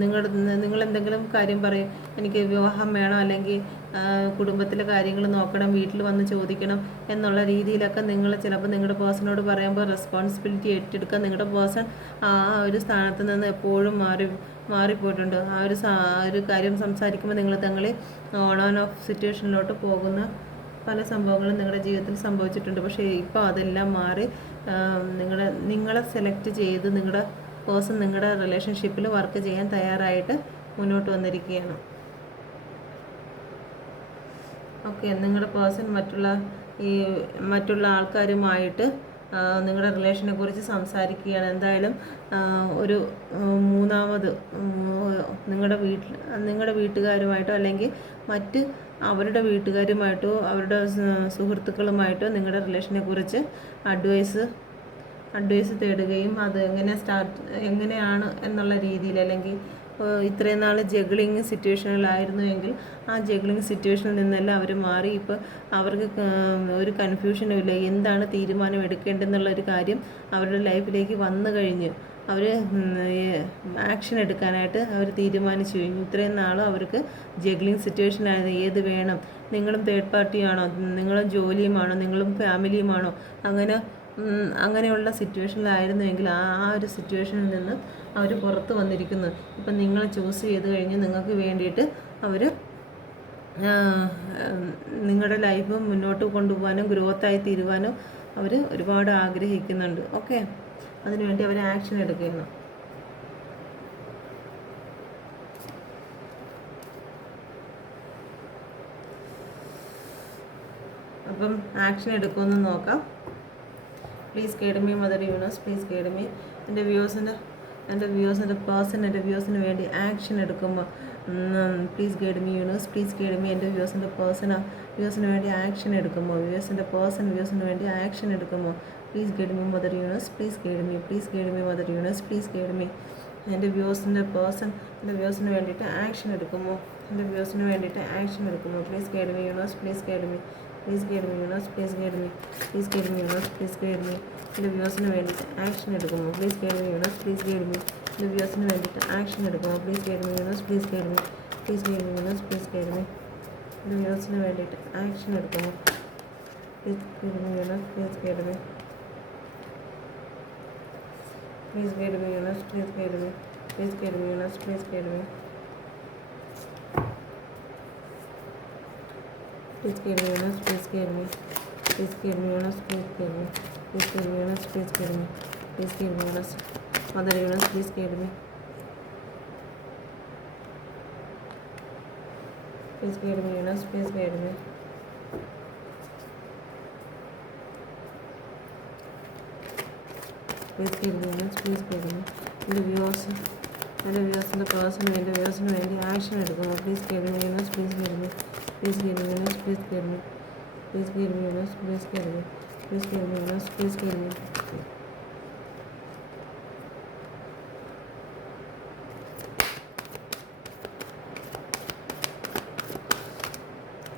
നിങ്ങളെന്തെങ്കിലും കാര്യം പറയും, എനിക്ക് വിവാഹം വേണം, അല്ലെങ്കിൽ കുടുംബത്തിലെ കാര്യങ്ങൾ നോക്കണം, വീട്ടിൽ വന്ന് ചോദിക്കണം എന്നുള്ള രീതിയിലൊക്കെ നിങ്ങൾ ചിലപ്പോൾ നിങ്ങളുടെ പേഴ്സണോട് പറയുമ്പോൾ റെസ്പോൺസിബിലിറ്റി ഏറ്റെടുക്കാൻ നിങ്ങളുടെ പേഴ്സൺ ആ ഒരു സ്ഥാനത്ത് നിന്ന് എപ്പോഴും മാറിപ്പോയിട്ടുണ്ട്. ആ ഒരു കാര്യം സംസാരിക്കുമ്പോൾ നിങ്ങൾ തങ്ങളെ ഓൺ ആൻഡ് ഓഫ് സിറ്റുവേഷനിലോട്ട് പോകുന്ന പല സംഭവങ്ങളും നിങ്ങളുടെ ജീവിതത്തിൽ സംഭവിച്ചിട്ടുണ്ട്. പക്ഷേ ഇപ്പോൾ അതെല്ലാം മാറി നിങ്ങളെ സെലക്ട് ചെയ്ത് നിങ്ങളുടെ പേഴ്സൺ നിങ്ങളുടെ റിലേഷൻഷിപ്പിൽ വർക്ക് ചെയ്യാൻ തയ്യാറായിട്ട് മുന്നോട്ട് വന്നിരിക്കുകയാണ്. ഓക്കെ, നിങ്ങളുടെ പേഴ്സൺ മറ്റുള്ള ആൾക്കാരുമായിട്ട് നിങ്ങളുടെ റിലേഷനെ കുറിച്ച് സംസാരിക്കുകയാണ്. എന്തായാലും ഒരു മൂന്നാമത് നിങ്ങളുടെ വീട്ടുകാരുമായിട്ടോ അല്ലെങ്കിൽ അവരുടെ വീട്ടുകാരുമായിട്ടോ അവരുടെ സുഹൃത്തുക്കളുമായിട്ടോ നിങ്ങളുടെ റിലേഷനെ കുറിച്ച് അഡ്വൈസ് തേടുകയും അത് എങ്ങനെയാണ് എന്നുള്ള രീതിയിൽ, അല്ലെങ്കിൽ ഇത്രയും നാൾ ജഗ്ലിങ് സിറ്റുവേഷനിലായിരുന്നു എങ്കിൽ ആ ജഗ്ലിങ് സിറ്റുവേഷനിൽ നിന്നെല്ലാം അവർ മാറി ഇപ്പോൾ അവർക്ക് ഒരു കൺഫ്യൂഷനും ഇല്ല, എന്താണ് തീരുമാനം എടുക്കേണ്ടതെന്നുള്ളൊരു കാര്യം അവരുടെ ലൈഫിലേക്ക് വന്നു കഴിഞ്ഞു. അവർ ആക്ഷൻ എടുക്കാനായിട്ട് അവർ തീരുമാനിച്ചു കഴിഞ്ഞു. ഇത്രയും നാളും അവർക്ക് ജഗ്ലിങ് സിറ്റുവേഷനായിരുന്നു, ഏത് വേണം, നിങ്ങളും തേർഡ് പാർട്ടിയാണോ, നിങ്ങളും ജോലിയുമാണോ, നിങ്ങളും ഫാമിലിയുമാണോ, അങ്ങനെയുള്ള സിറ്റുവേഷനിലായിരുന്നുവെങ്കിൽ ആ ഒരു സിറ്റുവേഷനിൽ നിന്ന് അവർ പുറത്ത് വന്നിരിക്കുന്നു. ഇപ്പം നിങ്ങളെ ചൂസ് ചെയ്ത് കഴിഞ്ഞ് നിങ്ങൾക്ക് വേണ്ടിയിട്ട് അവർ നിങ്ങളുടെ ലൈഫ് മുന്നോട്ട് കൊണ്ടുപോകാനും ഗ്രോത്തായി തീരുവാനും അവർ ഒരുപാട് ആഗ്രഹിക്കുന്നുണ്ട്. ഓക്കെ, അതിനുവേണ്ടി അവർ ആക്ഷൻ എടുക്കുന്നു. അപ്പം ആക്ഷൻ എടുക്കുമെന്ന് നോക്കാം. Please guide me mother universe, please guide me. എൻ്റെ വ്യൂസിൻ്റെ പേഴ്സൺ എൻ്റെ വ്യൂസിന് വേണ്ടി ആക്ഷൻ എടുക്കുമ്പോൾ please guide me universe, please guide me. എൻ്റെ വ്യൂസിന് വേണ്ടി ആക്ഷൻ എടുക്കുമ്പോൾ വ്യൂസിന് വേണ്ടി ആക്ഷൻ എടുക്കുമ്പോൾ please guide me mother universe, please guide me, please guide me mother universe, please guide me. എൻ്റെ വ്യൂസിൻ്റെ പേഴ്സൺ എൻ്റെ വ്യൂസിന് വേണ്ടിയിട്ട് ആക്ഷൻ എടുക്കുമ്പോൾ please guide me universe, please guide me. Please guide me universe, please guide me. Please guide me universe, please guide me. എൻ്റെ വ്യൂസിന് വേണ്ടിയിട്ട് action എടുക്കുമ്പോൾ please guide me universe, please guide me. എൻ്റെ വ്യൂസിന് വേണ്ടിയിട്ട് action എടുക്കുമ്പോൾ please guide me universe, please guide me. Please guide me universe, please guide me. എൻ്റെ വ്യൂസിന് വേണ്ടിയിട്ട് action എടുക്കുമ്പോൾ please guide me universe, please guide me. Please guide me universe, please guide me. Please guide me universe, please guide me. Please guide me, Venus, please guide me. Please guide me, Venus, please guide me. Please guide me, Venus, please guide me. Please guide me, Venus. Mother Venus, please guide me. Please guide me, Venus, please guide me. Please guide me, Venus, please guide me. എൻ്റെ വ്യൂസിൻ്റെ പേഴ്സണിന് വേണ്ടി action എടുക്കുന്നു. Please guide me universe, please guide me. Please guide me, Venus, please guide me. Please guide me, Venus, please guide me. Please guide me, Venus, please guide me.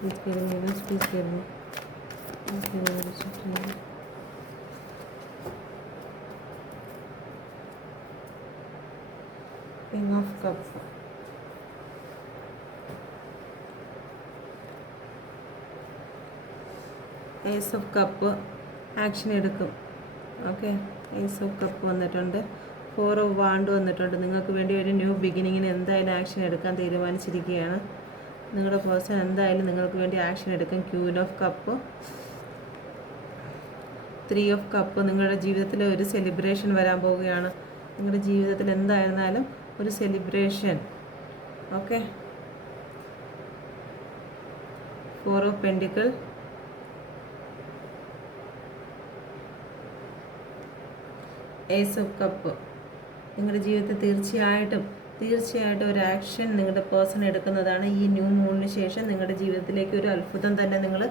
Please guide me, Venus, please guide me. Please guide me, Venus, please guide me. King of cup. Ace of cup action എടുക്കും. Okay, ace of cup വന്നിട്ടുണ്ട്. 4 of wand വന്നിട്ടുണ്ട്. നിങ്ങൾക്ക് വേണ്ടി ഒരു new ബിഗിനിങ്ങിന് എന്തായാലും action എടുക്കാൻ തീരുമാനിച്ചിരിക്കുകയാണ്. നിങ്ങളുടെ പേഴ്സൺ എന്തായാലും നിങ്ങൾക്ക് വേണ്ടി ആക്ഷൻ എടുക്കും. Queen of cup, 3 of cup. നിങ്ങളുടെ ജീവിതത്തിൽ ഒരു സെലിബ്രേഷൻ വരാൻ പോവുകയാണ്. നിങ്ങളുടെ ജീവിതത്തിൽ എന്തായിരുന്നാലും ഒരു celebration. Okay, 4 of pentacle, ace of cup. നിങ്ങളുടെ ജീവിതത്തിൽ തീർച്ചയായിട്ടും ഒരു ആക്ഷൻ നിങ്ങളുടെ പേഴ്സൺ എടുക്കുന്നതാണ്. ഈ ന്യൂ മൂണിന് ശേഷം നിങ്ങളുടെ ജീവിതത്തിലേക്ക് ഒരു അത്ഭുതം തന്നെ നിങ്ങൾ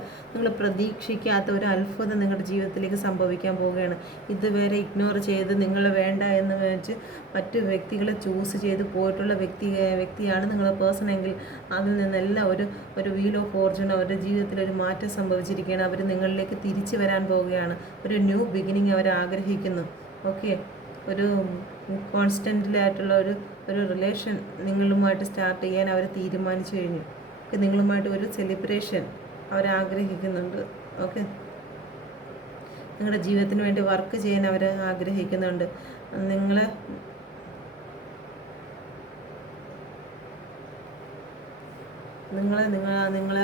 പ്രതീക്ഷിക്കാത്ത ഒരു അത്ഭുതം നിങ്ങളുടെ ജീവിതത്തിലേക്ക് സംഭവിക്കാൻ പോവുകയാണ്. ഇതുവരെ ഇഗ്നോർ ചെയ്ത് നിങ്ങൾ വേണ്ട എന്ന് വെച്ച് മറ്റു വ്യക്തികളെ ചൂസ് ചെയ്ത് പോയിട്ടുള്ള വ്യക്തിയാണ് നിങ്ങളുടെ പേഴ്സൺ എങ്കിൽ അതിൽ നിന്നെല്ലാം ഒരു വീൽ ഓഫ് ഫോർച്യൂൺ അവരുടെ ജീവിതത്തിൽ ഒരു മാറ്റം സംഭവിച്ചിരിക്കുകയാണ്. അവർ നിങ്ങളിലേക്ക് തിരിച്ചു വരാൻ പോവുകയാണ്. ഒരു ന്യൂ ബിഗിനിങ് അവർ ആഗ്രഹിക്കുന്നു. ഓക്കെ, ഒരു കോൺസ്റ്റൻ്റിലായിട്ടുള്ള ഒരു റിലേഷൻ നിങ്ങളുമായിട്ട് സ്റ്റാർട്ട് ചെയ്യാൻ അവർ തീരുമാനിച്ചു കഴിഞ്ഞു. നിങ്ങളുമായിട്ട് ഒരു സെലിബ്രേഷൻ അവർ ആഗ്രഹിക്കുന്നുണ്ട്. ഓക്കെ, നിങ്ങളുടെ ജീവിതത്തിന് വേണ്ടി വർക്ക് ചെയ്യാൻ അവർ ആഗ്രഹിക്കുന്നുണ്ട്. നിങ്ങളെ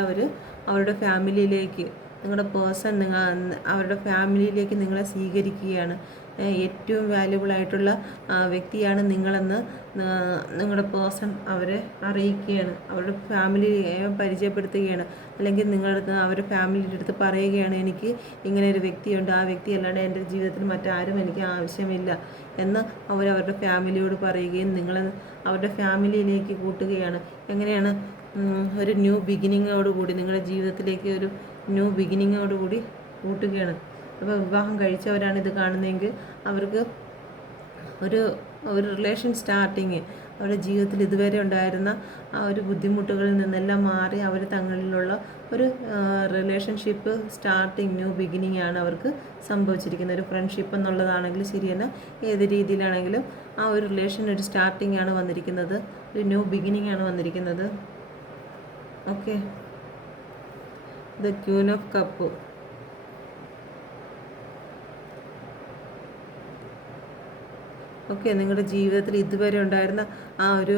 അവർ അവരുടെ ഫാമിലിയിലേക്ക്, നിങ്ങളുടെ പേഴ്സൺ അവരുടെ ഫാമിലിയിലേക്ക് നിങ്ങളെ സ്വീകരിക്കുകയാണ്. ഏറ്റവും വാല്യുബിൾ ആയിട്ടുള്ള വ്യക്തിയാണ് നിങ്ങളെന്ന് നിങ്ങളുടെ പേഴ്സൺ അവരെ അറിയിക്കുകയാണ്. അവരുടെ ഫാമിലിയെ പരിചയപ്പെടുത്തുകയാണ്. അല്ലെങ്കിൽ അവരുടെ ഫാമിലിയുടെ അടുത്ത് പറയുകയാണ്, എനിക്ക് ഇങ്ങനെ ഒരു വ്യക്തിയുണ്ട്, ആ വ്യക്തി അല്ലാണ്ട് എൻ്റെ ജീവിതത്തിൽ മറ്റാരും എനിക്ക് ആവശ്യമില്ല എന്ന് അവരവരുടെ ഫാമിലിയോട് പറയുകയും നിങ്ങളെ അവരുടെ ഫാമിലിയിലേക്ക് കൂട്ടുകയാണ്. എങ്ങനെയാണ് ഒരു ന്യൂ ബിഗിനിങ്ങോടുകൂടി നിങ്ങളുടെ ജീവിതത്തിലേക്ക് ഒരു ന്യൂ ബിഗിനിങ്ങോടുകൂടി കൂട്ടുകയാണ്. അപ്പോൾ വിവാഹം കഴിച്ചവരാണ് ഇത് കാണുന്നതെങ്കിൽ അവർക്ക് ഒരു റിലേഷൻ സ്റ്റാർട്ടിങ്, അവരുടെ ജീവിതത്തിൽ ഇതുവരെ ഉണ്ടായിരുന്ന ആ ഒരു ബുദ്ധിമുട്ടുകളിൽ നിന്നെല്ലാം മാറി അവർ തങ്ങളിലുള്ള ഒരു റിലേഷൻഷിപ്പ് സ്റ്റാർട്ടിങ്, ന്യൂ ബിഗിനിങ് ആണ് അവർക്ക് സംഭവിച്ചിരിക്കുന്നത്. ഒരു ഫ്രണ്ട്ഷിപ്പ് എന്നുള്ളതാണെങ്കിലും ശരിയല്ല, ഏത് രീതിയിലാണെങ്കിലും ആ ഒരു റിലേഷൻ ഒരു സ്റ്റാർട്ടിങ് ആണ് വന്നിരിക്കുന്നത്, ഒരു ന്യൂ ബിഗിനിങ് ആണ് വന്നിരിക്കുന്നത്. Okay, the queen of cup. Okay, നിങ്ങളുടെ ജീവിതത്തിൽ ഇതുവരെ ഉണ്ടായിരുന്ന ആ ഒരു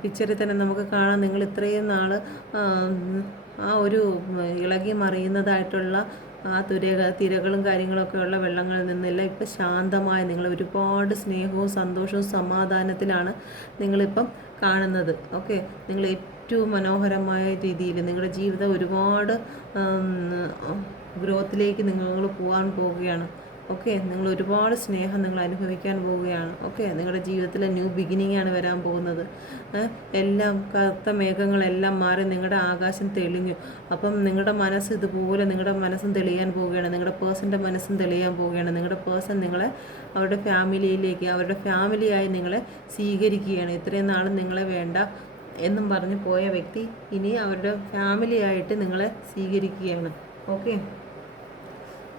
പിക്ചറിൽ തന്നെ നമുക്ക് കാണാം, നിങ്ങൾ ഇത്രയും നാൾ ആ ഒരു ഇളകി മറിയുന്നതായിട്ടുള്ള ആ തിരകളും കാര്യങ്ങളൊക്കെ ഉള്ള വെള്ളങ്ങളിൽ നിന്നെല്ലാം ഇപ്പം ശാന്തമായ നിങ്ങൾ ഒരുപാട് സ്നേഹവും സന്തോഷവും സമാധാനത്തിലാണ് നിങ്ങളിപ്പം കാണുന്നത്. ഓക്കെ, നിങ്ങൾ ഏറ്റവും മനോഹരമായ രീതിയിൽ നിങ്ങളുടെ ജീവിതം ഒരുപാട് ഗ്രോത്തിലേക്ക് നിങ്ങൾ പോകാൻ പോവുകയാണ്. ഓക്കെ, നിങ്ങൾ ഒരുപാട് സ്നേഹം നിങ്ങൾ അനുഭവിക്കാൻ പോവുകയാണ്. ഓക്കെ, നിങ്ങളുടെ ജീവിതത്തിലെ ന്യൂ ബിഗിനിങ് ആണ് വരാൻ പോകുന്നത്. എല്ലാം കറുത്ത മേഘങ്ങളെല്ലാം മാറി നിങ്ങളുടെ ആകാശം തെളിഞ്ഞു. അപ്പം നിങ്ങളുടെ മനസ്സ് ഇതുപോലെ നിങ്ങളുടെ മനസ്സും തെളിയാൻ പോവുകയാണ്. നിങ്ങളുടെ പേഴ്സൻ്റെ മനസ്സും തെളിയാൻ പോവുകയാണ്. നിങ്ങളുടെ പേഴ്സൺ നിങ്ങളെ അവരുടെ ഫാമിലിയിലേക്ക്, അവരുടെ ഫാമിലിയായി നിങ്ങളെ സ്വീകരിക്കുകയാണ്. ഇത്രയും നാളും നിങ്ങളെ വേണ്ട എന്നും പറഞ്ഞ് പോയ വ്യക്തി ഇനി അവരുടെ ഫാമിലിയായിട്ട് നിങ്ങളെ സ്വീകരിക്കുകയാണ്.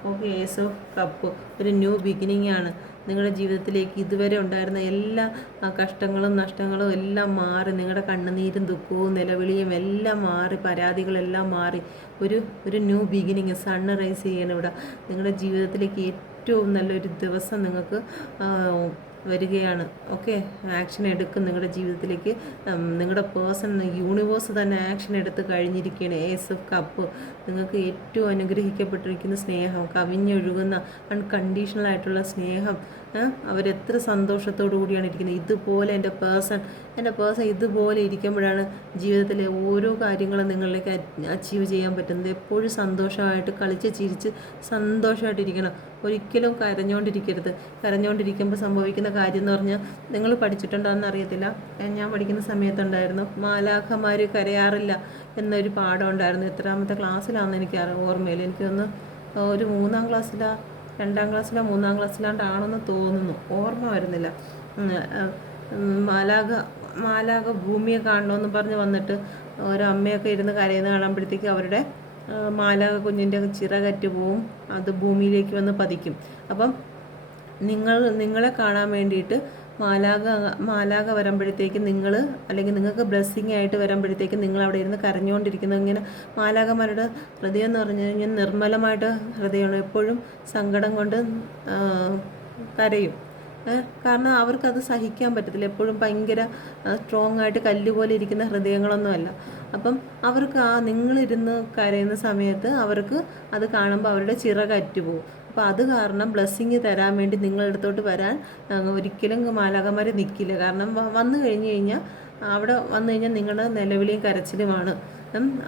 ഓക്കെ, ഏസ് ഓഫ് കപ്പ് ഒരു ന്യൂ ബിഗിനിങ് ആണ്. നിങ്ങളുടെ ജീവിതത്തിലേക്ക് ഇതുവരെ ഉണ്ടായിരുന്ന എല്ലാ കഷ്ടങ്ങളും നഷ്ടങ്ങളും എല്ലാം മാറി, നിങ്ങളുടെ കണ്ണുനീരും ദുഃഖവും നിലവിളിയും എല്ലാം മാറി, പരാതികളെല്ലാം മാറി ഒരു ന്യൂ ബിഗിനിങ് സൺറൈസ് ചെയ്യണം ഇവിടെ. നിങ്ങളുടെ ജീവിതത്തിലേക്ക് ഏറ്റവും നല്ലൊരു ദിവസം നിങ്ങൾക്ക് വരികയാണ്. ഓക്കെ, ആക്ഷൻ എടുക്കും നിങ്ങളുടെ ജീവിതത്തിലേക്ക്. നിങ്ങളുടെ പേഴ്സൺ, യൂണിവേഴ്സ് തന്നെ ആക്ഷൻ എടുത്ത് കഴിഞ്ഞിരിക്കുകയാണ്. ഏസ് ഓഫ് കപ്പ് നിങ്ങൾക്ക് ഏറ്റവും അനുഗ്രഹിക്കപ്പെട്ടിരിക്കുന്ന സ്നേഹം, കവിഞ്ഞൊഴുകുന്ന അൺകണ്ടീഷണൽ ആയിട്ടുള്ള സ്നേഹം. അവരെത്ര സന്തോഷത്തോടു കൂടിയാണ് ഇരിക്കുന്നത്. ഇതുപോലെ എൻ്റെ പേഴ്സൺ ഇതുപോലെ ഇരിക്കുമ്പോഴാണ് ജീവിതത്തിലെ ഓരോ കാര്യങ്ങളും നിങ്ങളിലേക്ക് അച്ചീവ് ചെയ്യാൻ പറ്റുന്നത്. എപ്പോഴും സന്തോഷമായിട്ട് കളിച്ച് ചിരിച്ച് സന്തോഷമായിട്ടിരിക്കണം. ഒരിക്കലും കരഞ്ഞുകൊണ്ടിരിക്കരുത്. കരഞ്ഞുകൊണ്ടിരിക്കുമ്പോൾ സംഭവിക്കുന്ന കാര്യം എന്ന് പറഞ്ഞാൽ, നിങ്ങൾ പഠിച്ചിട്ടുണ്ടോ എന്നറിയത്തില്ല, ഞാൻ പഠിക്കുന്ന സമയത്തുണ്ടായിരുന്നു മാലാഖമാർ കരയാറില്ല എന്നൊരു പാഠം ഉണ്ടായിരുന്നു. എത്രാമത്തെ ക്ലാസ്സിലാണെന്ന് എനിക്ക് ഓർമ്മയില്ല. എനിക്കൊന്ന് ഒരു 3-ാം ക്ലാസ്സിലാ 2-ാം ക്ലാസ്സിലോ 3-ാം ക്ലാസ്സിലാണ്ടാണെന്ന് തോന്നുന്നു, ഓർമ്മ വരുന്നില്ല. മാലാഖ ഭൂമിയെ കാണണമെന്ന് പറഞ്ഞ് വന്നിട്ട് ഒരമ്മയൊക്കെ ഇരുന്ന് കരയുന്ന കാണുമ്പോഴത്തേക്ക് അവരുടെ മാലാഖ കുഞ്ഞിൻ്റെ ചിറകറ്റ് പോവും, അത് ഭൂമിയിലേക്ക് വന്ന് പതിക്കും. അപ്പം നിങ്ങളെ കാണാൻ വേണ്ടിയിട്ട് മാലാക മാലാക വരുമ്പോഴത്തേക്കും നിങ്ങൾ, അല്ലെങ്കിൽ നിങ്ങൾക്ക് ബ്ലെസ്സിങ് ആയിട്ട് വരുമ്പോഴത്തേക്കും നിങ്ങൾ അവിടെ ഇരുന്ന് കരഞ്ഞുകൊണ്ടിരിക്കുന്നു. ഇങ്ങനെ മാലാകമാരുടെ ഹൃദയം എന്ന് പറഞ്ഞു കഴിഞ്ഞാൽ നിർമ്മലമായിട്ട് ഹൃദയമാണ്, എപ്പോഴും സങ്കടം കൊണ്ട് കരയും. കാരണം അവർക്കത് സഹിക്കാൻ പറ്റത്തില്ല, എപ്പോഴും ഭയങ്കര സ്ട്രോങ് ആയിട്ട് കല്ലുപോലെ ഇരിക്കുന്ന ഹൃദയങ്ങളൊന്നുമല്ല. അപ്പം അവർക്ക് നിങ്ങളിരുന്ന് കരയുന്ന സമയത്ത് അവർക്ക് അത് കാണുമ്പോൾ അവരുടെ ചിറകറ്റു പോകും. അപ്പോൾ അത് കാരണം ബ്ലെസ്സിങ് തരാൻ വേണ്ടി നിങ്ങളടുത്തോട്ട് വരാൻ ഒരിക്കലും മാലാഖമാർ നിൽക്കില്ല. കാരണം വന്നു കഴിഞ്ഞാൽ അവിടെ വന്നു കഴിഞ്ഞാൽ നിങ്ങളുടെ നിലവിളിയും കരച്ചിലുമാണ്.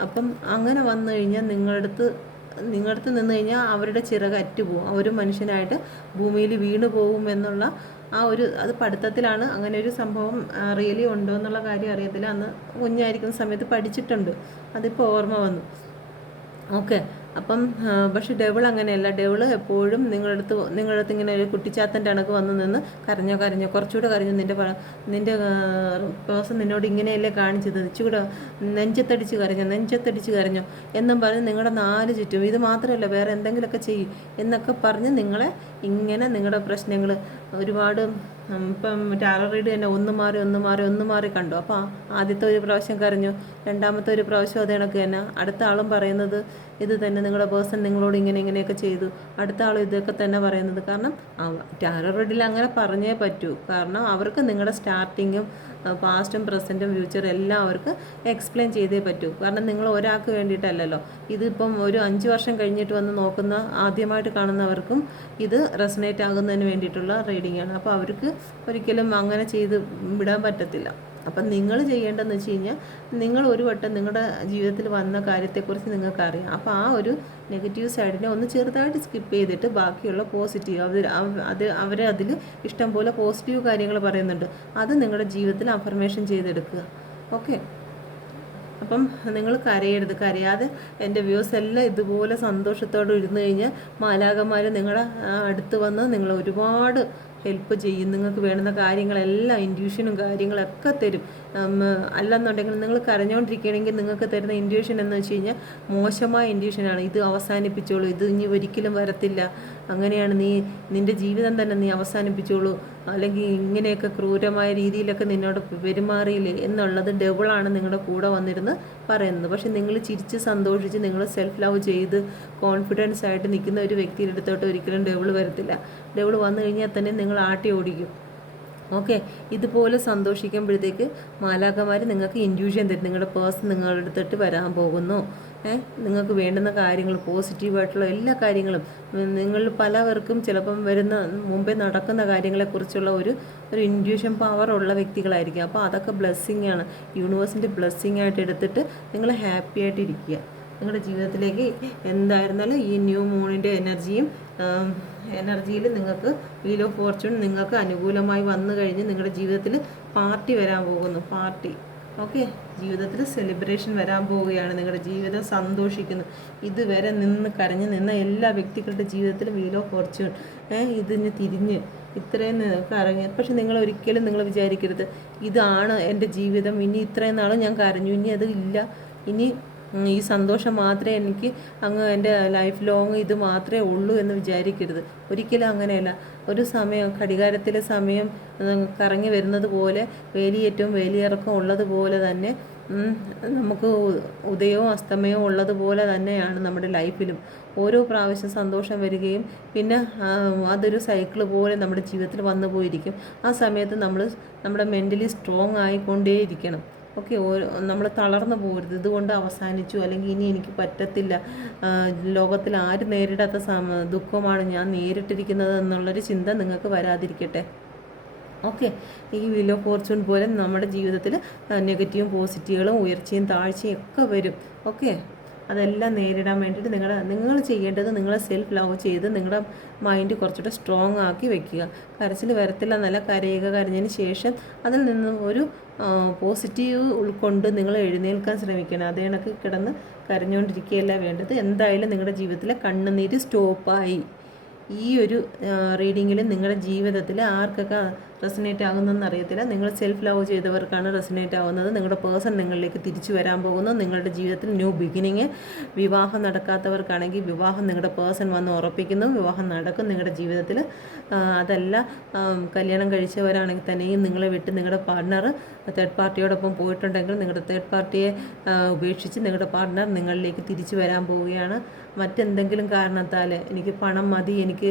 അപ്പം അങ്ങനെ വന്നു കഴിഞ്ഞാൽ നിങ്ങളടുത്ത് നിന്ന് കഴിഞ്ഞാൽ അവരുടെ ചിറക് അറ്റുപോകും, ഒരു മനുഷ്യനായിട്ട് ഭൂമിയിൽ വീണു പോകും എന്നുള്ള അത് പഠിത്തത്തിലാണ്. അങ്ങനെ ഒരു സംഭവം റിയലി ഉണ്ടോ എന്നുള്ള കാര്യം അറിയത്തില്ല. അന്ന് കുഞ്ഞായിരിക്കുന്ന സമയത്ത് പഠിച്ചിട്ടുണ്ട്, അതിപ്പോൾ ഓർമ്മ വന്നു. ഓക്കെ. അപ്പം പക്ഷെ ഡെവിൾ അങ്ങനെയല്ല. ഡെവിൾ എപ്പോഴും നിങ്ങളടുത്ത് ഇങ്ങനെ ഒരു കുട്ടിച്ചാത്തൻ്റെ കണക്ക് വന്ന് നിന്ന് കരഞ്ഞോ കുറച്ചുകൂടെ കരഞ്ഞോ, നിൻ്റെ പേഴ്സൺ നിന്നോട് ഇങ്ങനെയല്ലേ കാണിച്ചത്, ഇച്ചുകൂടെ നെഞ്ചത്തടിച്ച് കരഞ്ഞോ എന്നും പറഞ്ഞ് നിങ്ങളുടെ 4 ചുറ്റും ഇത് മാത്രമല്ല വേറെ എന്തെങ്കിലുമൊക്കെ ചെയ്യും എന്നൊക്കെ പറഞ്ഞ് നിങ്ങളെ ഇങ്ങനെ നിങ്ങളുടെ പ്രശ്നങ്ങൾ ഒരുപാട് ഇപ്പം ടാരോ റീഡ് തന്നെ ഒന്ന് മാറി കണ്ടു. അപ്പോൾ ആദ്യത്തെ ഒരു പ്രാവശ്യം കരഞ്ഞു, രണ്ടാമത്തെ ഒരു പ്രാവശ്യം അത് കണക്ക് തന്നെ. അടുത്ത ആളും പറയുന്നത് ഇത് തന്നെ, നിങ്ങളുടെ പേഴ്സൺ നിങ്ങളോട് ഇങ്ങനെയൊക്കെ ചെയ്തു. അടുത്ത ആളും ഇതൊക്കെ തന്നെ പറയുന്നത്. കാരണം ടാരോ റീഡിൽ അങ്ങനെ പറഞ്ഞേ പറ്റൂ. കാരണം അവർക്ക് നിങ്ങളുടെ സ്റ്റാർട്ടിങ്ങും പാസ്റ്റും പ്രസൻറ്റും ഫ്യൂച്ചറും എല്ലാം അവർക്ക് എക്സ്പ്ലെയിൻ ചെയ്തേ പറ്റൂ. കാരണം നിങ്ങൾ ഒരാൾക്ക് വേണ്ടിയിട്ടല്ലല്ലോ. ഇതിപ്പം ഒരു 5 വർഷം കഴിഞ്ഞിട്ട് വന്ന് നോക്കുന്ന ആദ്യമായിട്ട് കാണുന്നവർക്കും ഇത് റെസനേറ്റ് ആകുന്നതിന് വേണ്ടിയിട്ടുള്ള റീഡിങ്ങാണ്. അപ്പോൾ അവർക്ക് ഒരിക്കലും അങ്ങനെ ചെയ്ത് വിടാൻ പറ്റത്തില്ല. അപ്പം നിങ്ങൾ ചെയ്യേണ്ടതെന്ന് വെച്ച് കഴിഞ്ഞാൽ, നിങ്ങൾ ഒരു വട്ടം നിങ്ങളുടെ ജീവിതത്തിൽ വന്ന കാര്യത്തെക്കുറിച്ച് നിങ്ങൾക്കറിയാം. അപ്പോൾ ആ ഒരു നെഗറ്റീവ് സൈഡിനെ ഒന്ന് ചെറുതായിട്ട് സ്കിപ്പ് ചെയ്തിട്ട് ബാക്കിയുള്ള പോസിറ്റീവ് അവരെ അതിൽ ഇഷ്ടം പോലെ പോസിറ്റീവ് കാര്യങ്ങൾ പറയുന്നുണ്ട്, അത് നിങ്ങളുടെ ജീവിതത്തിൽ അഫർമേഷൻ ചെയ്തെടുക്കുക. ഓക്കെ. അപ്പം നിങ്ങൾ കരയാതെ എൻ്റെ വ്യൂസ് എല്ലാം ഇതുപോലെ സന്തോഷത്തോടെ ഇരുന്ന് കഴിഞ്ഞാൽ മാലാഖമാർ നിങ്ങളുടെ അടുത്ത് വന്ന് നിങ്ങൾ ഒരുപാട് ഹെൽപ്പ് ചെയ്യും. നിങ്ങൾക്ക് വേണ്ടുന്ന കാര്യങ്ങളെല്ലാം ഇൻഡ്യൂഷനും കാര്യങ്ങളൊക്കെ തരും. അല്ലെന്നുണ്ടെങ്കിൽ നിങ്ങൾ കരഞ്ഞുകൊണ്ടിരിക്കുകയാണെങ്കിൽ നിങ്ങൾക്ക് തരുന്ന ഇൻഡ്യൂഷൻ എന്ന് വെച്ച് കഴിഞ്ഞാൽ മോശമായ ഇൻഡ്യൂഷനാണ്. ഇത് അവസാനിപ്പിച്ചോളൂ, ഇത് ഇനി ഒരിക്കലും വരത്തില്ല, അങ്ങനെയാണ് നിൻ്റെ ജീവിതം തന്നെ നീ അവസാനിപ്പിച്ചോളൂ, അല്ലെങ്കിൽ ഇങ്ങനെയൊക്കെ ക്രൂരമായ രീതിയിലൊക്കെ നിന്നോട് പെരുമാറിയില്ലേ എന്നുള്ളത് ഡെവിളാണ് നിങ്ങളുടെ കൂടെ വന്നിരുന്ന് പറയുന്നത്. പക്ഷെ നിങ്ങൾ ചിരിച്ച് സന്തോഷിച്ച് നിങ്ങൾ സെൽഫ് ലവ് ചെയ്ത് കോൺഫിഡൻസ് ആയിട്ട് നിൽക്കുന്ന ഒരു വ്യക്തിയുടെ അടുത്തോട്ട് ഒരിക്കലും ഡെവിൾ വരത്തില്ല. ഡെവിൾ വന്നു കഴിഞ്ഞാൽ തന്നെ നിങ്ങൾ ആട്ടി ഓടിക്കും. ഓക്കെ. ഇതുപോലെ സന്തോഷിക്കുമ്പോഴത്തേക്ക് മാലാഖമാർ നിങ്ങൾക്ക് ഇൻഡ്യൂഷൻ തരും, നിങ്ങളുടെ പേഴ്സൺ നിങ്ങളുടെ അടുത്തിട്ട് വരാൻ പോകുന്നു. നിങ്ങൾക്ക് വേണ്ടുന്ന കാര്യങ്ങൾ പോസിറ്റീവായിട്ടുള്ള എല്ലാ കാര്യങ്ങളും നിങ്ങൾ പലവർക്കും ചിലപ്പം വരുന്ന മുമ്പേ നടക്കുന്ന കാര്യങ്ങളെക്കുറിച്ചുള്ള ഒരു ഇൻഡ്യൂഷൻ പവർ ഉള്ള വ്യക്തികളായിരിക്കും. അപ്പോൾ അതൊക്കെ ബ്ലെസ്സിങ് ആണ്, യൂണിവേഴ്സിൻ്റെ ബ്ലെസ്സിങ് ആയിട്ട് എടുത്തിട്ട് നിങ്ങൾ ഹാപ്പി ആയിട്ടിരിക്കുക. നിങ്ങളുടെ ജീവിതത്തിലേക്ക് എന്തായിരുന്നാലും ഈ ന്യൂ മൂണിൻ്റെ എനർജിയിൽ നിങ്ങൾക്ക് വീൽ ഓഫ് ഫോർച്യൂൺ നിങ്ങൾക്ക് അനുകൂലമായി വന്നു കഴിഞ്ഞ് നിങ്ങളുടെ ജീവിതത്തിൽ പാർട്ടി വരാൻ പോകുന്നു. പാർട്ടി. ഓക്കെ. ജീവിതത്തിൽ സെലിബ്രേഷൻ വരാൻ പോവുകയാണ്. നിങ്ങളുടെ ജീവിതം സന്തോഷിക്കുന്നു. ഇതുവരെ കരഞ്ഞ് നിന്ന എല്ലാ വ്യക്തികളുടെ ജീവിതത്തിൽ വീൽ ഓഫ് ഫോർച്യൂൺ ഇതിന് തിരിഞ്ഞ് ഇത്രയും കറങ്ങി. പക്ഷെ നിങ്ങൾ ഒരിക്കലും നിങ്ങൾ വിചാരിക്കരുത് ഇതാണ് എൻ്റെ ജീവിതം, ഇനി ഇത്രയും നാളും ഞാൻ കരഞ്ഞു, ഇനി അത് ഇല്ല, ഇനി ഈ സന്തോഷം മാത്രമേ എനിക്ക് എൻ്റെ ലൈഫ് ലോങ് ഇത് മാത്രമേ ഉള്ളൂ എന്ന് വിചാരിക്കരുത്. ഒരിക്കലും അങ്ങനെയല്ല. ഒരു സമയം ഘടികാരത്തിലെ സമയം കറങ്ങി വരുന്നത് പോലെ വേലിയേറ്റവും വേലിയിറക്കം ഉള്ളതുപോലെ തന്നെ നമുക്ക് ഉദയവും അസ്തമയവും ഉള്ളതുപോലെ തന്നെയാണ് നമ്മുടെ ലൈഫിലും. ഓരോ പ്രാവശ്യം സന്തോഷം വരികയും പിന്നെ അതൊരു സൈക്കിൾ പോലെ നമ്മുടെ ജീവിതത്തിൽ വന്നു പോയിരിക്കും. ആ സമയത്ത് നമ്മുടെ മെൻ്റലി സ്ട്രോങ് ആയിക്കൊണ്ടേയിരിക്കണം. ഓക്കെ. നമ്മൾ തളർന്നു പോകരുത്. ഇതുകൊണ്ട് അവസാനിച്ചു, അല്ലെങ്കിൽ ഇനി എനിക്ക് പറ്റത്തില്ല, ലോകത്തിൽ ആരും നേരിടാത്ത ദുഃഖമാണ് ഞാൻ നേരിട്ടിരിക്കുന്നത് എന്നുള്ളൊരു ചിന്ത നിങ്ങൾക്ക് വരാതിരിക്കട്ടെ. ഓക്കെ. ഈ വീൽ ഓഫ് ഫോർച്യൂൺ പോലെ നമ്മുടെ ജീവിതത്തിൽ നെഗറ്റീവും പോസിറ്റീവുകളും ഉയർച്ചയും താഴ്ചയും ഒക്കെ വരും. ഓക്കെ. അതെല്ലാം നേരിടാൻ വേണ്ടിയിട്ട് നിങ്ങൾ ചെയ്യേണ്ടത് നിങ്ങളെ സെൽഫ് ലവ് ചെയ്ത് നിങ്ങളുടെ മൈൻഡ് കുറച്ചുകൂടെ സ്ട്രോങ് ആക്കി വെക്കുക. കരച്ചിൽ വരത്തില്ല, നല്ല കരഞ്ഞതിന് ശേഷം അതിൽ നിന്ന് ഒരു പോസിറ്റീവ് ഉൾക്കൊണ്ട് നിങ്ങൾ എഴുന്നേൽക്കാൻ ശ്രമിക്കണം. അതേ കണക്ക് കിടന്ന് കരഞ്ഞുകൊണ്ടിരിക്കുകയല്ല വേണ്ടത്. എന്തായാലും നിങ്ങളുടെ ജീവിതത്തിലെ കണ്ണുനീര് സ്റ്റോപ്പായി. ഈ ഒരു റീഡിങ്ങിൽ നിങ്ങളുടെ ജീവിതത്തിൽ ആർക്കൊക്കെ റെസനേറ്റ് ആകുന്നതെന്ന് അറിയത്തില്ല. നിങ്ങൾ സെൽഫ് ലവ് ചെയ്തവർക്കാണ് റെസനേറ്റ് ആകുന്നത്. നിങ്ങളുടെ പേഴ്സൺ നിങ്ങളിലേക്ക് തിരിച്ചു വരാൻ പോകുന്നു. നിങ്ങളുടെ ജീവിതത്തിൽ ന്യൂ ബിഗിനിങ്. വിവാഹം നടക്കാത്തവർക്കാണെങ്കിൽ വിവാഹം നിങ്ങളുടെ പേഴ്സൺ വന്ന് ഉറപ്പിക്കുന്നു. വിവാഹം നടക്കും നിങ്ങളുടെ ജീവിതത്തിൽ. അതല്ല കല്യാണം കഴിച്ചവരാണെങ്കിൽ തന്നെയും നിങ്ങളെ വിട്ട് നിങ്ങളുടെ പാർട്ട്ണർ തേർഡ് പാർട്ടിയോടൊപ്പം പോയിട്ടുണ്ടെങ്കിൽ നിങ്ങളുടെ തേർഡ് പാർട്ടിയെ ഉപേക്ഷിച്ച് നിങ്ങളുടെ പാർട്ട്ണർ നിങ്ങളിലേക്ക് തിരിച്ചു വരാൻ പോവുകയാണ്. മറ്റെന്തെങ്കിലും കാരണത്താൽ എനിക്ക് പണം മതി, എനിക്ക്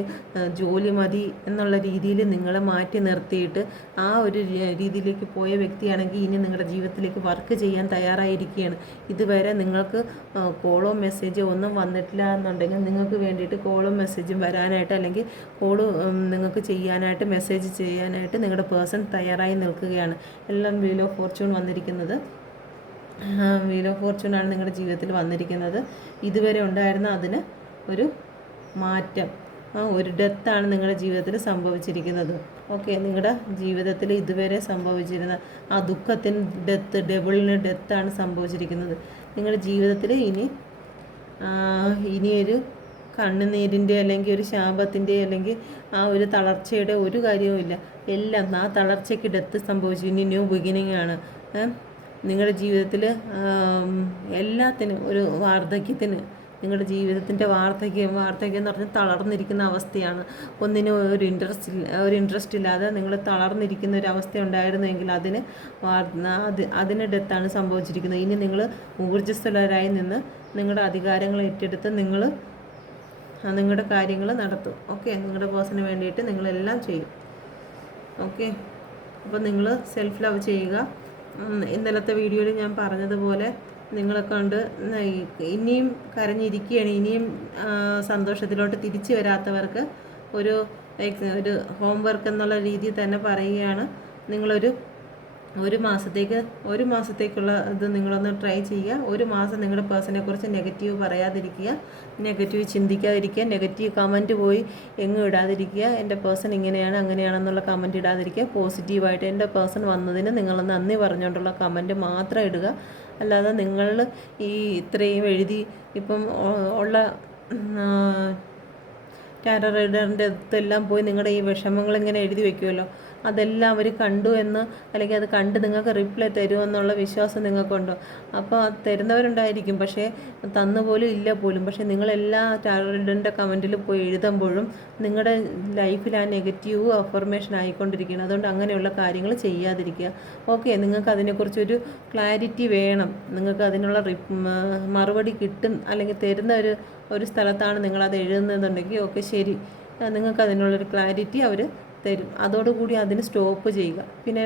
ജോലി മതി എന്നുള്ള രീതിയിൽ നിങ്ങളെ മാറ്റി നിർത്തിയിട്ട് ആ ഒരു രീതിയിലേക്ക് പോയ വ്യക്തിയാണെങ്കിൽ ഇനി നിങ്ങളുടെ ജീവിതത്തിലേക്ക് വർക്ക് ചെയ്യാൻ തയ്യാറായിരിക്കുകയാണ്. ഇതുവരെ നിങ്ങൾക്ക് കോളോ മെസ്സേജോ ഒന്നും വന്നിട്ടില്ല എന്നുണ്ടെങ്കിൽ നിങ്ങൾക്ക് വേണ്ടിയിട്ട് കോളും മെസ്സേജും വരാനായിട്ട് അല്ലെങ്കിൽ കോള് നിങ്ങൾക്ക് ചെയ്യാനായിട്ട് മെസ്സേജ് ചെയ്യാനായിട്ട് നിങ്ങളുടെ പേഴ്സൺ തയ്യാറായി നിൽക്കുകയാണ്. എല്ലാം വീൽ ഓഫ് ഫോർച്യൂൺ വന്നിരിക്കുന്നത്. വീൽ ഓഫ് ഫോർച്യൂണാണ് നിങ്ങളുടെ ജീവിതത്തിൽ വന്നിരിക്കുന്നത്. ഇതുവരെ ഉണ്ടായിരുന്ന അതിന് ഒരു മാറ്റം, ഒരു ഡെത്താണ് നിങ്ങളുടെ ജീവിതത്തിൽ സംഭവിച്ചിരിക്കുന്നത്. ഓക്കെ, നിങ്ങളുടെ ജീവിതത്തിൽ ഇതുവരെ സംഭവിച്ചിരുന്ന ആ ദുഃഖത്തിന് ഡെത്ത്, ഡബിളിന് ഡെത്താണ് സംഭവിച്ചിരിക്കുന്നത്. നിങ്ങളുടെ ജീവിതത്തിൽ ഇനിയൊരു കണ്ണുനീരിൻ്റെ അല്ലെങ്കിൽ ഒരു ശാപത്തിൻ്റെ അല്ലെങ്കിൽ ആ ഒരു തളർച്ചയുടെ ഒരു കാര്യവുമില്ല. എല്ലാം ആ തളർച്ചയ്ക്ക് ഡെത്ത് സംഭവിച്ചു. ഇനി ന്യൂ ബിഗിനിങ് ആണ് നിങ്ങളുടെ ജീവിതത്തിൽ. എല്ലാത്തിനും ഒരു വാർദ്ധക്യത്തിന്, നിങ്ങളുടെ ജീവിതത്തിൻ്റെ വാർദ്ധക്യം എന്ന് പറഞ്ഞാൽ തളർന്നിരിക്കുന്ന അവസ്ഥയാണ്. ഒന്നിനും ഒരു ഇൻട്രസ്റ്റ് ഇല്ലാതെ നിങ്ങൾ തളർന്നിരിക്കുന്ന ഒരു അവസ്ഥ ഉണ്ടായിരുന്നെങ്കിൽ അതിന് ഡെത്താണ് സംഭവിച്ചിരിക്കുന്നത്. ഇനി നിങ്ങൾ ഊർജ്ജസ്വലരായി നിന്ന് നിങ്ങളുടെ അധികാരങ്ങൾ ഏറ്റെടുത്ത് നിങ്ങളുടെ കാര്യങ്ങൾ നടത്തും. ഓക്കെ, നിങ്ങളുടെ പേഴ്സണിന് വേണ്ടിയിട്ട് നിങ്ങളെല്ലാം ചെയ്യും. ഓക്കെ, അപ്പോൾ നിങ്ങൾ സെൽഫ് ലവ് ചെയ്യുക. ഇന്നലത്തെ വീഡിയോയിൽ ഞാൻ പറഞ്ഞതുപോലെ നിങ്ങളെ കൊണ്ട് ഇനിയും കരഞ്ഞിരിക്കുകയാണ്, ഇനിയും സന്തോഷത്തിലോട്ട് തിരിച്ചു വരാത്തവർക്ക് ഒരു ഹോംവർക്ക് എന്നുള്ള രീതിയിൽ തന്നെ പറയുകയാണ്. ഒരു മാസത്തേക്കുള്ള ഇത് നിങ്ങളൊന്ന് ട്രൈ ചെയ്യുക. ഒരു മാസം നിങ്ങളുടെ പേഴ്സണെ കുറിച്ച് നെഗറ്റീവ് പറയാതിരിക്കുക, നെഗറ്റീവ് ചിന്തിക്കാതിരിക്കുക, നെഗറ്റീവ് കമൻറ്റ് പോയി എങ്ങും ഇടാതിരിക്കുക. എൻ്റെ പേഴ്സൺ ഇങ്ങനെയാണ് അങ്ങനെയാണെന്നുള്ള കമൻറ്റ് ഇടാതിരിക്കുക. പോസിറ്റീവായിട്ട് എൻ്റെ പേഴ്സൺ വന്നതിന് നിങ്ങൾ നന്ദി പറഞ്ഞുകൊണ്ടുള്ള കമൻറ്റ് മാത്രം ഇടുക. അല്ലാതെ നിങ്ങൾ ഇത്രയും എഴുതി ഇപ്പം ഉള്ള ടാരോ റീഡറിൻ്റെ അടുത്തെല്ലാം പോയി നിങ്ങളുടെ ഈ വിഷമങ്ങൾ ഇങ്ങനെ എഴുതി വയ്ക്കുമല്ലോ, അതെല്ലാം അവർ കണ്ടു എന്ന് അല്ലെങ്കിൽ അത് കണ്ട് നിങ്ങൾക്ക് റിപ്ലൈ തരുമെന്നുള്ള വിശ്വാസം നിങ്ങൾക്കുണ്ടോ? അപ്പോൾ തരുന്നവരുണ്ടായിരിക്കും, പക്ഷേ തന്നുപോലും ഇല്ല പോലും. പക്ഷേ നിങ്ങളെല്ലാ ടാരോ റീഡറിൻ്റെ കമൻറ്റിൽ പോയി എഴുതുമ്പോഴും നിങ്ങളുടെ ലൈഫിൽ ആ നെഗറ്റീവ് അഫർമേഷൻ ആയിക്കൊണ്ടിരിക്കുകയാണ്. അതുകൊണ്ട് അങ്ങനെയുള്ള കാര്യങ്ങൾ ചെയ്യാതിരിക്കുക. ഓക്കെ, നിങ്ങൾക്ക് അതിനെക്കുറിച്ചൊരു ക്ലാരിറ്റി വേണം. നിങ്ങൾക്ക് അതിനുള്ള മറുപടി കിട്ടും അല്ലെങ്കിൽ തരുന്ന ഒരു സ്ഥലത്താണ് നിങ്ങളത് എഴുതുന്നതെന്നുണ്ടെങ്കിൽ ഓക്കെ ശരി, നിങ്ങൾക്ക് അതിനുള്ളൊരു ക്ലാരിറ്റി അവർ തരും. അതോടുകൂടി അതിന് സ്റ്റോപ്പ് ചെയ്യുക. പിന്നെ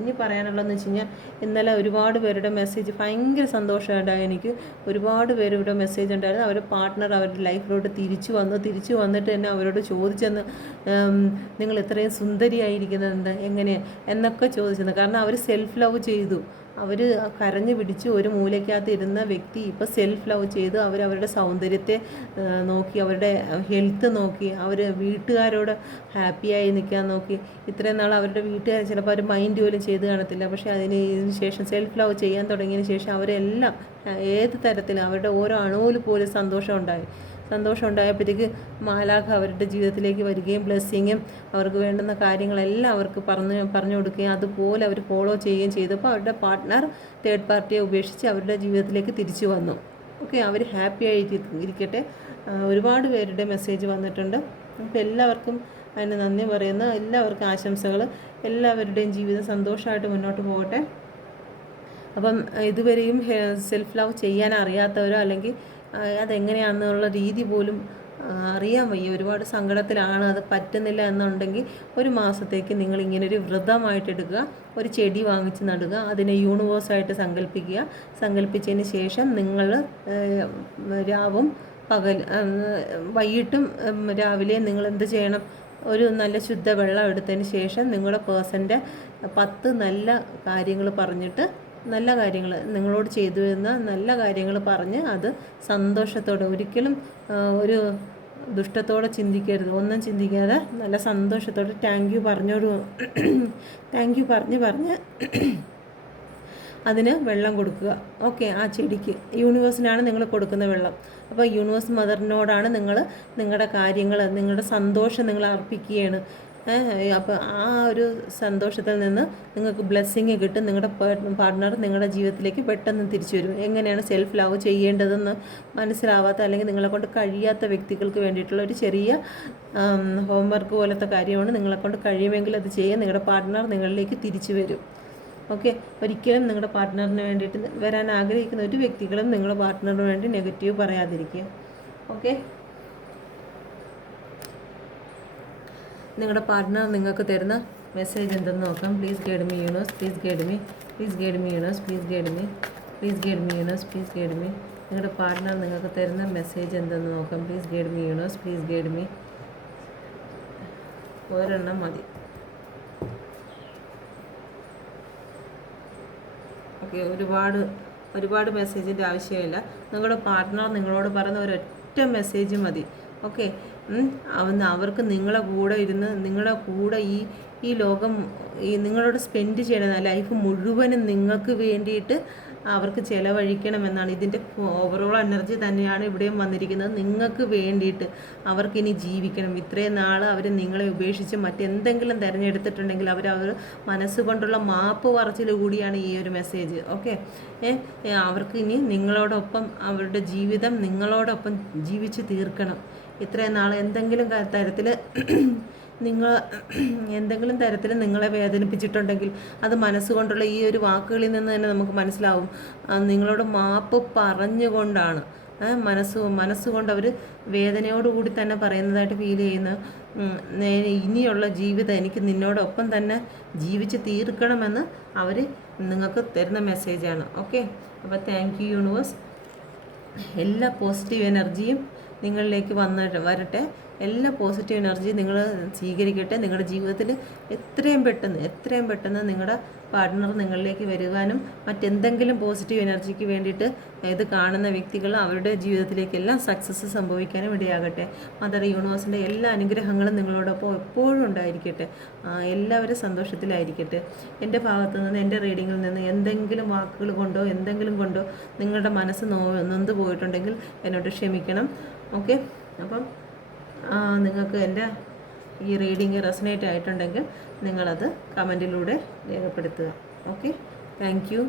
ഇനി പറയാനുള്ളതെന്ന് വെച്ച് കഴിഞ്ഞാൽ, ഇന്നലെ ഒരുപാട് പേരുടെ മെസ്സേജ് ഭയങ്കര സന്തോഷമുണ്ടായി. എനിക്ക് ഒരുപാട് പേരുടെ മെസ്സേജ് ഉണ്ടായിരുന്നു. അവരുടെ പാർട്ട്ണർ അവരുടെ ലൈഫിലോട്ട് തിരിച്ചു വന്നിട്ട് തന്നെ അവരോട് ചോദിച്ചെന്ന്, നിങ്ങൾ ഇത്രയും സുന്ദരിയായിരിക്കുന്നത് എന്താ, എങ്ങനെ എന്നൊക്കെ ചോദിച്ചെന്ന്. കാരണം അവർ സെൽഫ് ലവ് ചെയ്തു. അവർ കരഞ്ഞു പിടിച്ച് ഒരു മൂലയ്ക്കകത്ത് ഇരുന്ന വ്യക്തി ഇപ്പോൾ സെൽഫ് ലവ് ചെയ്ത് അവരവരുടെ സൗന്ദര്യത്തെ നോക്കി, അവരുടെ ഹെൽത്ത് നോക്കി, അവർ വീട്ടുകാരോട് ഹാപ്പിയായി നിൽക്കാൻ നോക്കി. ഇത്രയും നാൾ അവരുടെ വീട്ടുകാർ ചിലപ്പോൾ അവർ മൈൻഡ് പോലും ചെയ്ത് കാണത്തില്ല. പക്ഷേ ഇതിന് ശേഷം സെൽഫ് ലവ് ചെയ്യാൻ തുടങ്ങിയതിന് ശേഷം അവരെല്ലാം ഏത് തരത്തിലും അവരുടെ ഓരോ അണുവിൽ പോലും സന്തോഷം ഉണ്ടായപ്പോഴത്തേക്ക് മാലാഖ അവരുടെ ജീവിതത്തിലേക്ക് വരികയും ബ്ലെസ്സിങ്ങും അവർക്ക് വേണ്ടുന്ന കാര്യങ്ങളെല്ലാം അവർക്ക് പറഞ്ഞു കൊടുക്കുകയും അതുപോലെ അവർ ഫോളോ ചെയ്യുകയും ചെയ്തപ്പോൾ അവരുടെ പാർട്ട്ണർ തേർഡ് പാർട്ടിയെ ഉപേക്ഷിച്ച് അവരുടെ ജീവിതത്തിലേക്ക് തിരിച്ചു വന്നു. ഓക്കെ, അവർ ഹാപ്പി ആയിരിക്കട്ടെ. ഒരുപാട് പേരുടെ മെസ്സേജ് വന്നിട്ടുണ്ട്. അപ്പോൾ എല്ലാവർക്കും അതിന് നന്ദി പറയുന്നു. എല്ലാവർക്കും ആശംസകൾ. എല്ലാവരുടെയും ജീവിതം സന്തോഷമായിട്ട് മുന്നോട്ട് പോകട്ടെ. അപ്പം ഇതുവരെയും സെൽഫ് ലവ് ചെയ്യാൻ അറിയാത്തവരോ അല്ലെങ്കിൽ അതെങ്ങനെയാണെന്നുള്ള രീതി പോലും അറിയാൻ വയ്യ, ഒരുപാട് സങ്കടത്തിലാണ്, അത് പറ്റുന്നില്ല എന്നുണ്ടെങ്കിൽ ഒരു മാസത്തേക്ക് നിങ്ങളിങ്ങനൊരു വ്രതമായിട്ട് എടുക്കുക. ഒരു ചെടി വാങ്ങിച്ച് നടുക, അതിനെ യൂണിവേഴ്സായിട്ട് സങ്കല്പിച്ചതിന് ശേഷം നിങ്ങൾ രാവും വൈകിട്ടും രാവിലെ നിങ്ങൾ എന്ത് ചെയ്യണം, ഒരു നല്ല ശുദ്ധ വെള്ളം എടുത്തതിന് ശേഷം നിങ്ങളുടെ പേഴ്സൻ്റെ 10 നല്ല കാര്യങ്ങൾ പറഞ്ഞിട്ട്, നല്ല കാര്യങ്ങൾ നിങ്ങളോട് ചെയ്തു വരുന്ന നല്ല കാര്യങ്ങൾ പറഞ്ഞ് അത് സന്തോഷത്തോടെ, ഒരിക്കലും ഒരു ദുഷ്ടത്തോടെ ചിന്തിക്കരുത്, ഒന്നും ചിന്തിക്കാതെ നല്ല സന്തോഷത്തോടെ താങ്ക് യു പറഞ്ഞ് അതിന് വെള്ളം കൊടുക്കുക. ഓക്കെ, ആ ചെടിക്ക് യൂണിവേഴ്സിനാണ് നിങ്ങൾ കൊടുക്കുന്ന വെള്ളം. അപ്പോൾ യൂണിവേഴ്സ് മദറിനോടാണ് നിങ്ങളുടെ കാര്യങ്ങൾ, നിങ്ങളുടെ സന്തോഷം നിങ്ങൾ അർപ്പിക്കുകയാണ്. അപ്പോൾ ആ ഒരു സന്തോഷത്തിൽ നിന്ന് നിങ്ങൾക്ക് ബ്ലെസ്സിങ് കിട്ടും. നിങ്ങളുടെ പാർട്ട്ണർ നിങ്ങളുടെ ജീവിതത്തിലേക്ക് പെട്ടെന്ന് തിരിച്ചു വരും. എങ്ങനെയാണ് സെൽഫ് ലവ് ചെയ്യേണ്ടതെന്ന് മനസ്സിലാവാത്ത അല്ലെങ്കിൽ നിങ്ങളെക്കൊണ്ട് കഴിയാത്ത വ്യക്തികൾക്ക് വേണ്ടിയിട്ടുള്ള ഒരു ചെറിയ ഹോംവർക്ക് പോലത്തെ കാര്യമാണ്. നിങ്ങളെക്കൊണ്ട് കഴിയുമെങ്കിൽ അത് ചെയ്യുക. നിങ്ങളുടെ പാർട്ട്ണർ നിങ്ങളിലേക്ക് തിരിച്ചു വരും. ഓക്കെ, ഒരിക്കലും നിങ്ങളുടെ പാർട്ട്ണറിന് വേണ്ടിയിട്ട് വരാൻ ആഗ്രഹിക്കുന്ന ഒരു വ്യക്തികളും നിങ്ങളുടെ പാർട്ട്ണറിന് വേണ്ടി നെഗറ്റീവ് പറയാതിരിക്കുക. ഓക്കെ, നിങ്ങളുടെ പാർട്ട്ണർ നിങ്ങൾക്ക് തരുന്ന മെസ്സേജ് എന്തെന്ന് നോക്കാം. Please guide me universe, please guide me, please guide me universe, please guide me, please guide me universe, please guide me. നിങ്ങളുടെ പാർട്ട്ണർ നിങ്ങൾക്ക് തരുന്ന മെസ്സേജ് എന്തെന്ന് നോക്കാം. Please guide me universe, please guide me. ഒരെണ്ണം മതി. Okay, ഒരുപാട് മെസ്സേജിൻ്റെ ആവശ്യമില്ല. നിങ്ങളുടെ പാർട്ട്ണർ നിങ്ങളോട് പറയുന്ന ഒരൊറ്റ മെസ്സേജ് മതി. ഓക്കെ, അവർക്ക് നിങ്ങളെ കൂടെ ഇരുന്ന് നിങ്ങളുടെ കൂടെ ഈ ലോകം നിങ്ങളോട് സ്പെൻഡ് ചെയ്യണ ലൈഫ് മുഴുവനും നിങ്ങൾക്ക് വേണ്ടിയിട്ട് അവർക്ക് ചിലവഴിക്കണമെന്നാണ്. ഇതിൻ്റെ ഓവറോൾ എനർജി തന്നെയാണ് ഇവിടെയും വന്നിരിക്കുന്നത്. നിങ്ങൾക്ക് വേണ്ടിയിട്ട് അവർക്കിനി ജീവിക്കണം. ഇത്രയും നാൾ അവർ നിങ്ങളെ ഉപേക്ഷിച്ച് മറ്റെന്തെങ്കിലും തിരഞ്ഞെടുത്തിട്ടുണ്ടെങ്കിൽ അവർ മനസ്സുകൊണ്ടുള്ള മാപ്പ് പറച്ചിൽ കൂടിയാണ് ഈ ഒരു മെസ്സേജ്. ഓക്കെ, അവർക്ക് ഇനി നിങ്ങളോടൊപ്പം അവരുടെ ജീവിതം നിങ്ങളോടൊപ്പം ജീവിച്ച് തീർക്കണം. ഇത്രയും നാൾ എന്തെങ്കിലും തരത്തിൽ നിങ്ങളെ വേദനിപ്പിച്ചിട്ടുണ്ടെങ്കിൽ അത് മനസ്സുകൊണ്ടുള്ള ഈ ഒരു വാക്കുകളിൽ നിന്ന് തന്നെ നമുക്ക് മനസ്സിലാവും. നിങ്ങളോട് മാപ്പ് പറഞ്ഞുകൊണ്ടാണ്, മനസ്സുകൊണ്ട് അവർ വേദനയോടുകൂടി തന്നെ പറയുന്നതായിട്ട് ഫീൽ ചെയ്യുന്നു. ഇനിയുള്ള ജീവിതം എനിക്ക് നിന്നോടൊപ്പം തന്നെ ജീവിച്ച് തീർക്കണമെന്ന് അവർ നിങ്ങൾക്ക് തരുന്ന മെസ്സേജാണ്. ഓക്കെ, അപ്പോൾ താങ്ക് യു യൂണിവേഴ്സ്. എല്ലാ പോസിറ്റീവ് എനർജിയും നിങ്ങളിലേക്ക് വരട്ടെ. എല്ലാ പോസിറ്റീവ് എനർജിയും നിങ്ങൾ സ്വീകരിക്കട്ടെ. നിങ്ങളുടെ ജീവിതത്തിൽ എത്രയും പെട്ടെന്ന് നിങ്ങളുടെ പാർട്ട്ണർ നിങ്ങളിലേക്ക് വരുവാനും മറ്റെന്തെങ്കിലും പോസിറ്റീവ് എനർജിക്ക് വേണ്ടിയിട്ട് ഇത് കാണുന്ന വ്യക്തികൾ അവരുടെ ജീവിതത്തിലേക്കെല്ലാം സക്സസ് സംഭവിക്കാനും ഇടയാകട്ടെ. മദർ യൂണിവേഴ്സിൻ്റെ എല്ലാ അനുഗ്രഹങ്ങളും നിങ്ങളോടൊപ്പം എപ്പോഴും ഉണ്ടായിരിക്കട്ടെ. എല്ലാവരും സന്തോഷത്തിലായിരിക്കട്ടെ. എൻ്റെ ഭാഗത്തു നിന്ന്, എൻ്റെ റീഡിങ്ങിൽ നിന്ന് എന്തെങ്കിലും വാക്കുകൾ കൊണ്ടോ എന്തെങ്കിലും കൊണ്ടോ നിങ്ങളുടെ മനസ്സ് നൊന്ത് പോയിട്ടുണ്ടെങ്കിൽ എന്നോട് ക്ഷമിക്കണം. ഓക്കെ, അപ്പം നിങ്ങൾക്ക് എൻ്റെ ഈ റീഡിങ് റെസനേറ്റ് ആയിട്ടുണ്ടെങ്കിൽ നിങ്ങളത് കമൻറ്റിലൂടെ രേഖപ്പെടുത്തുക. Okay, thank you.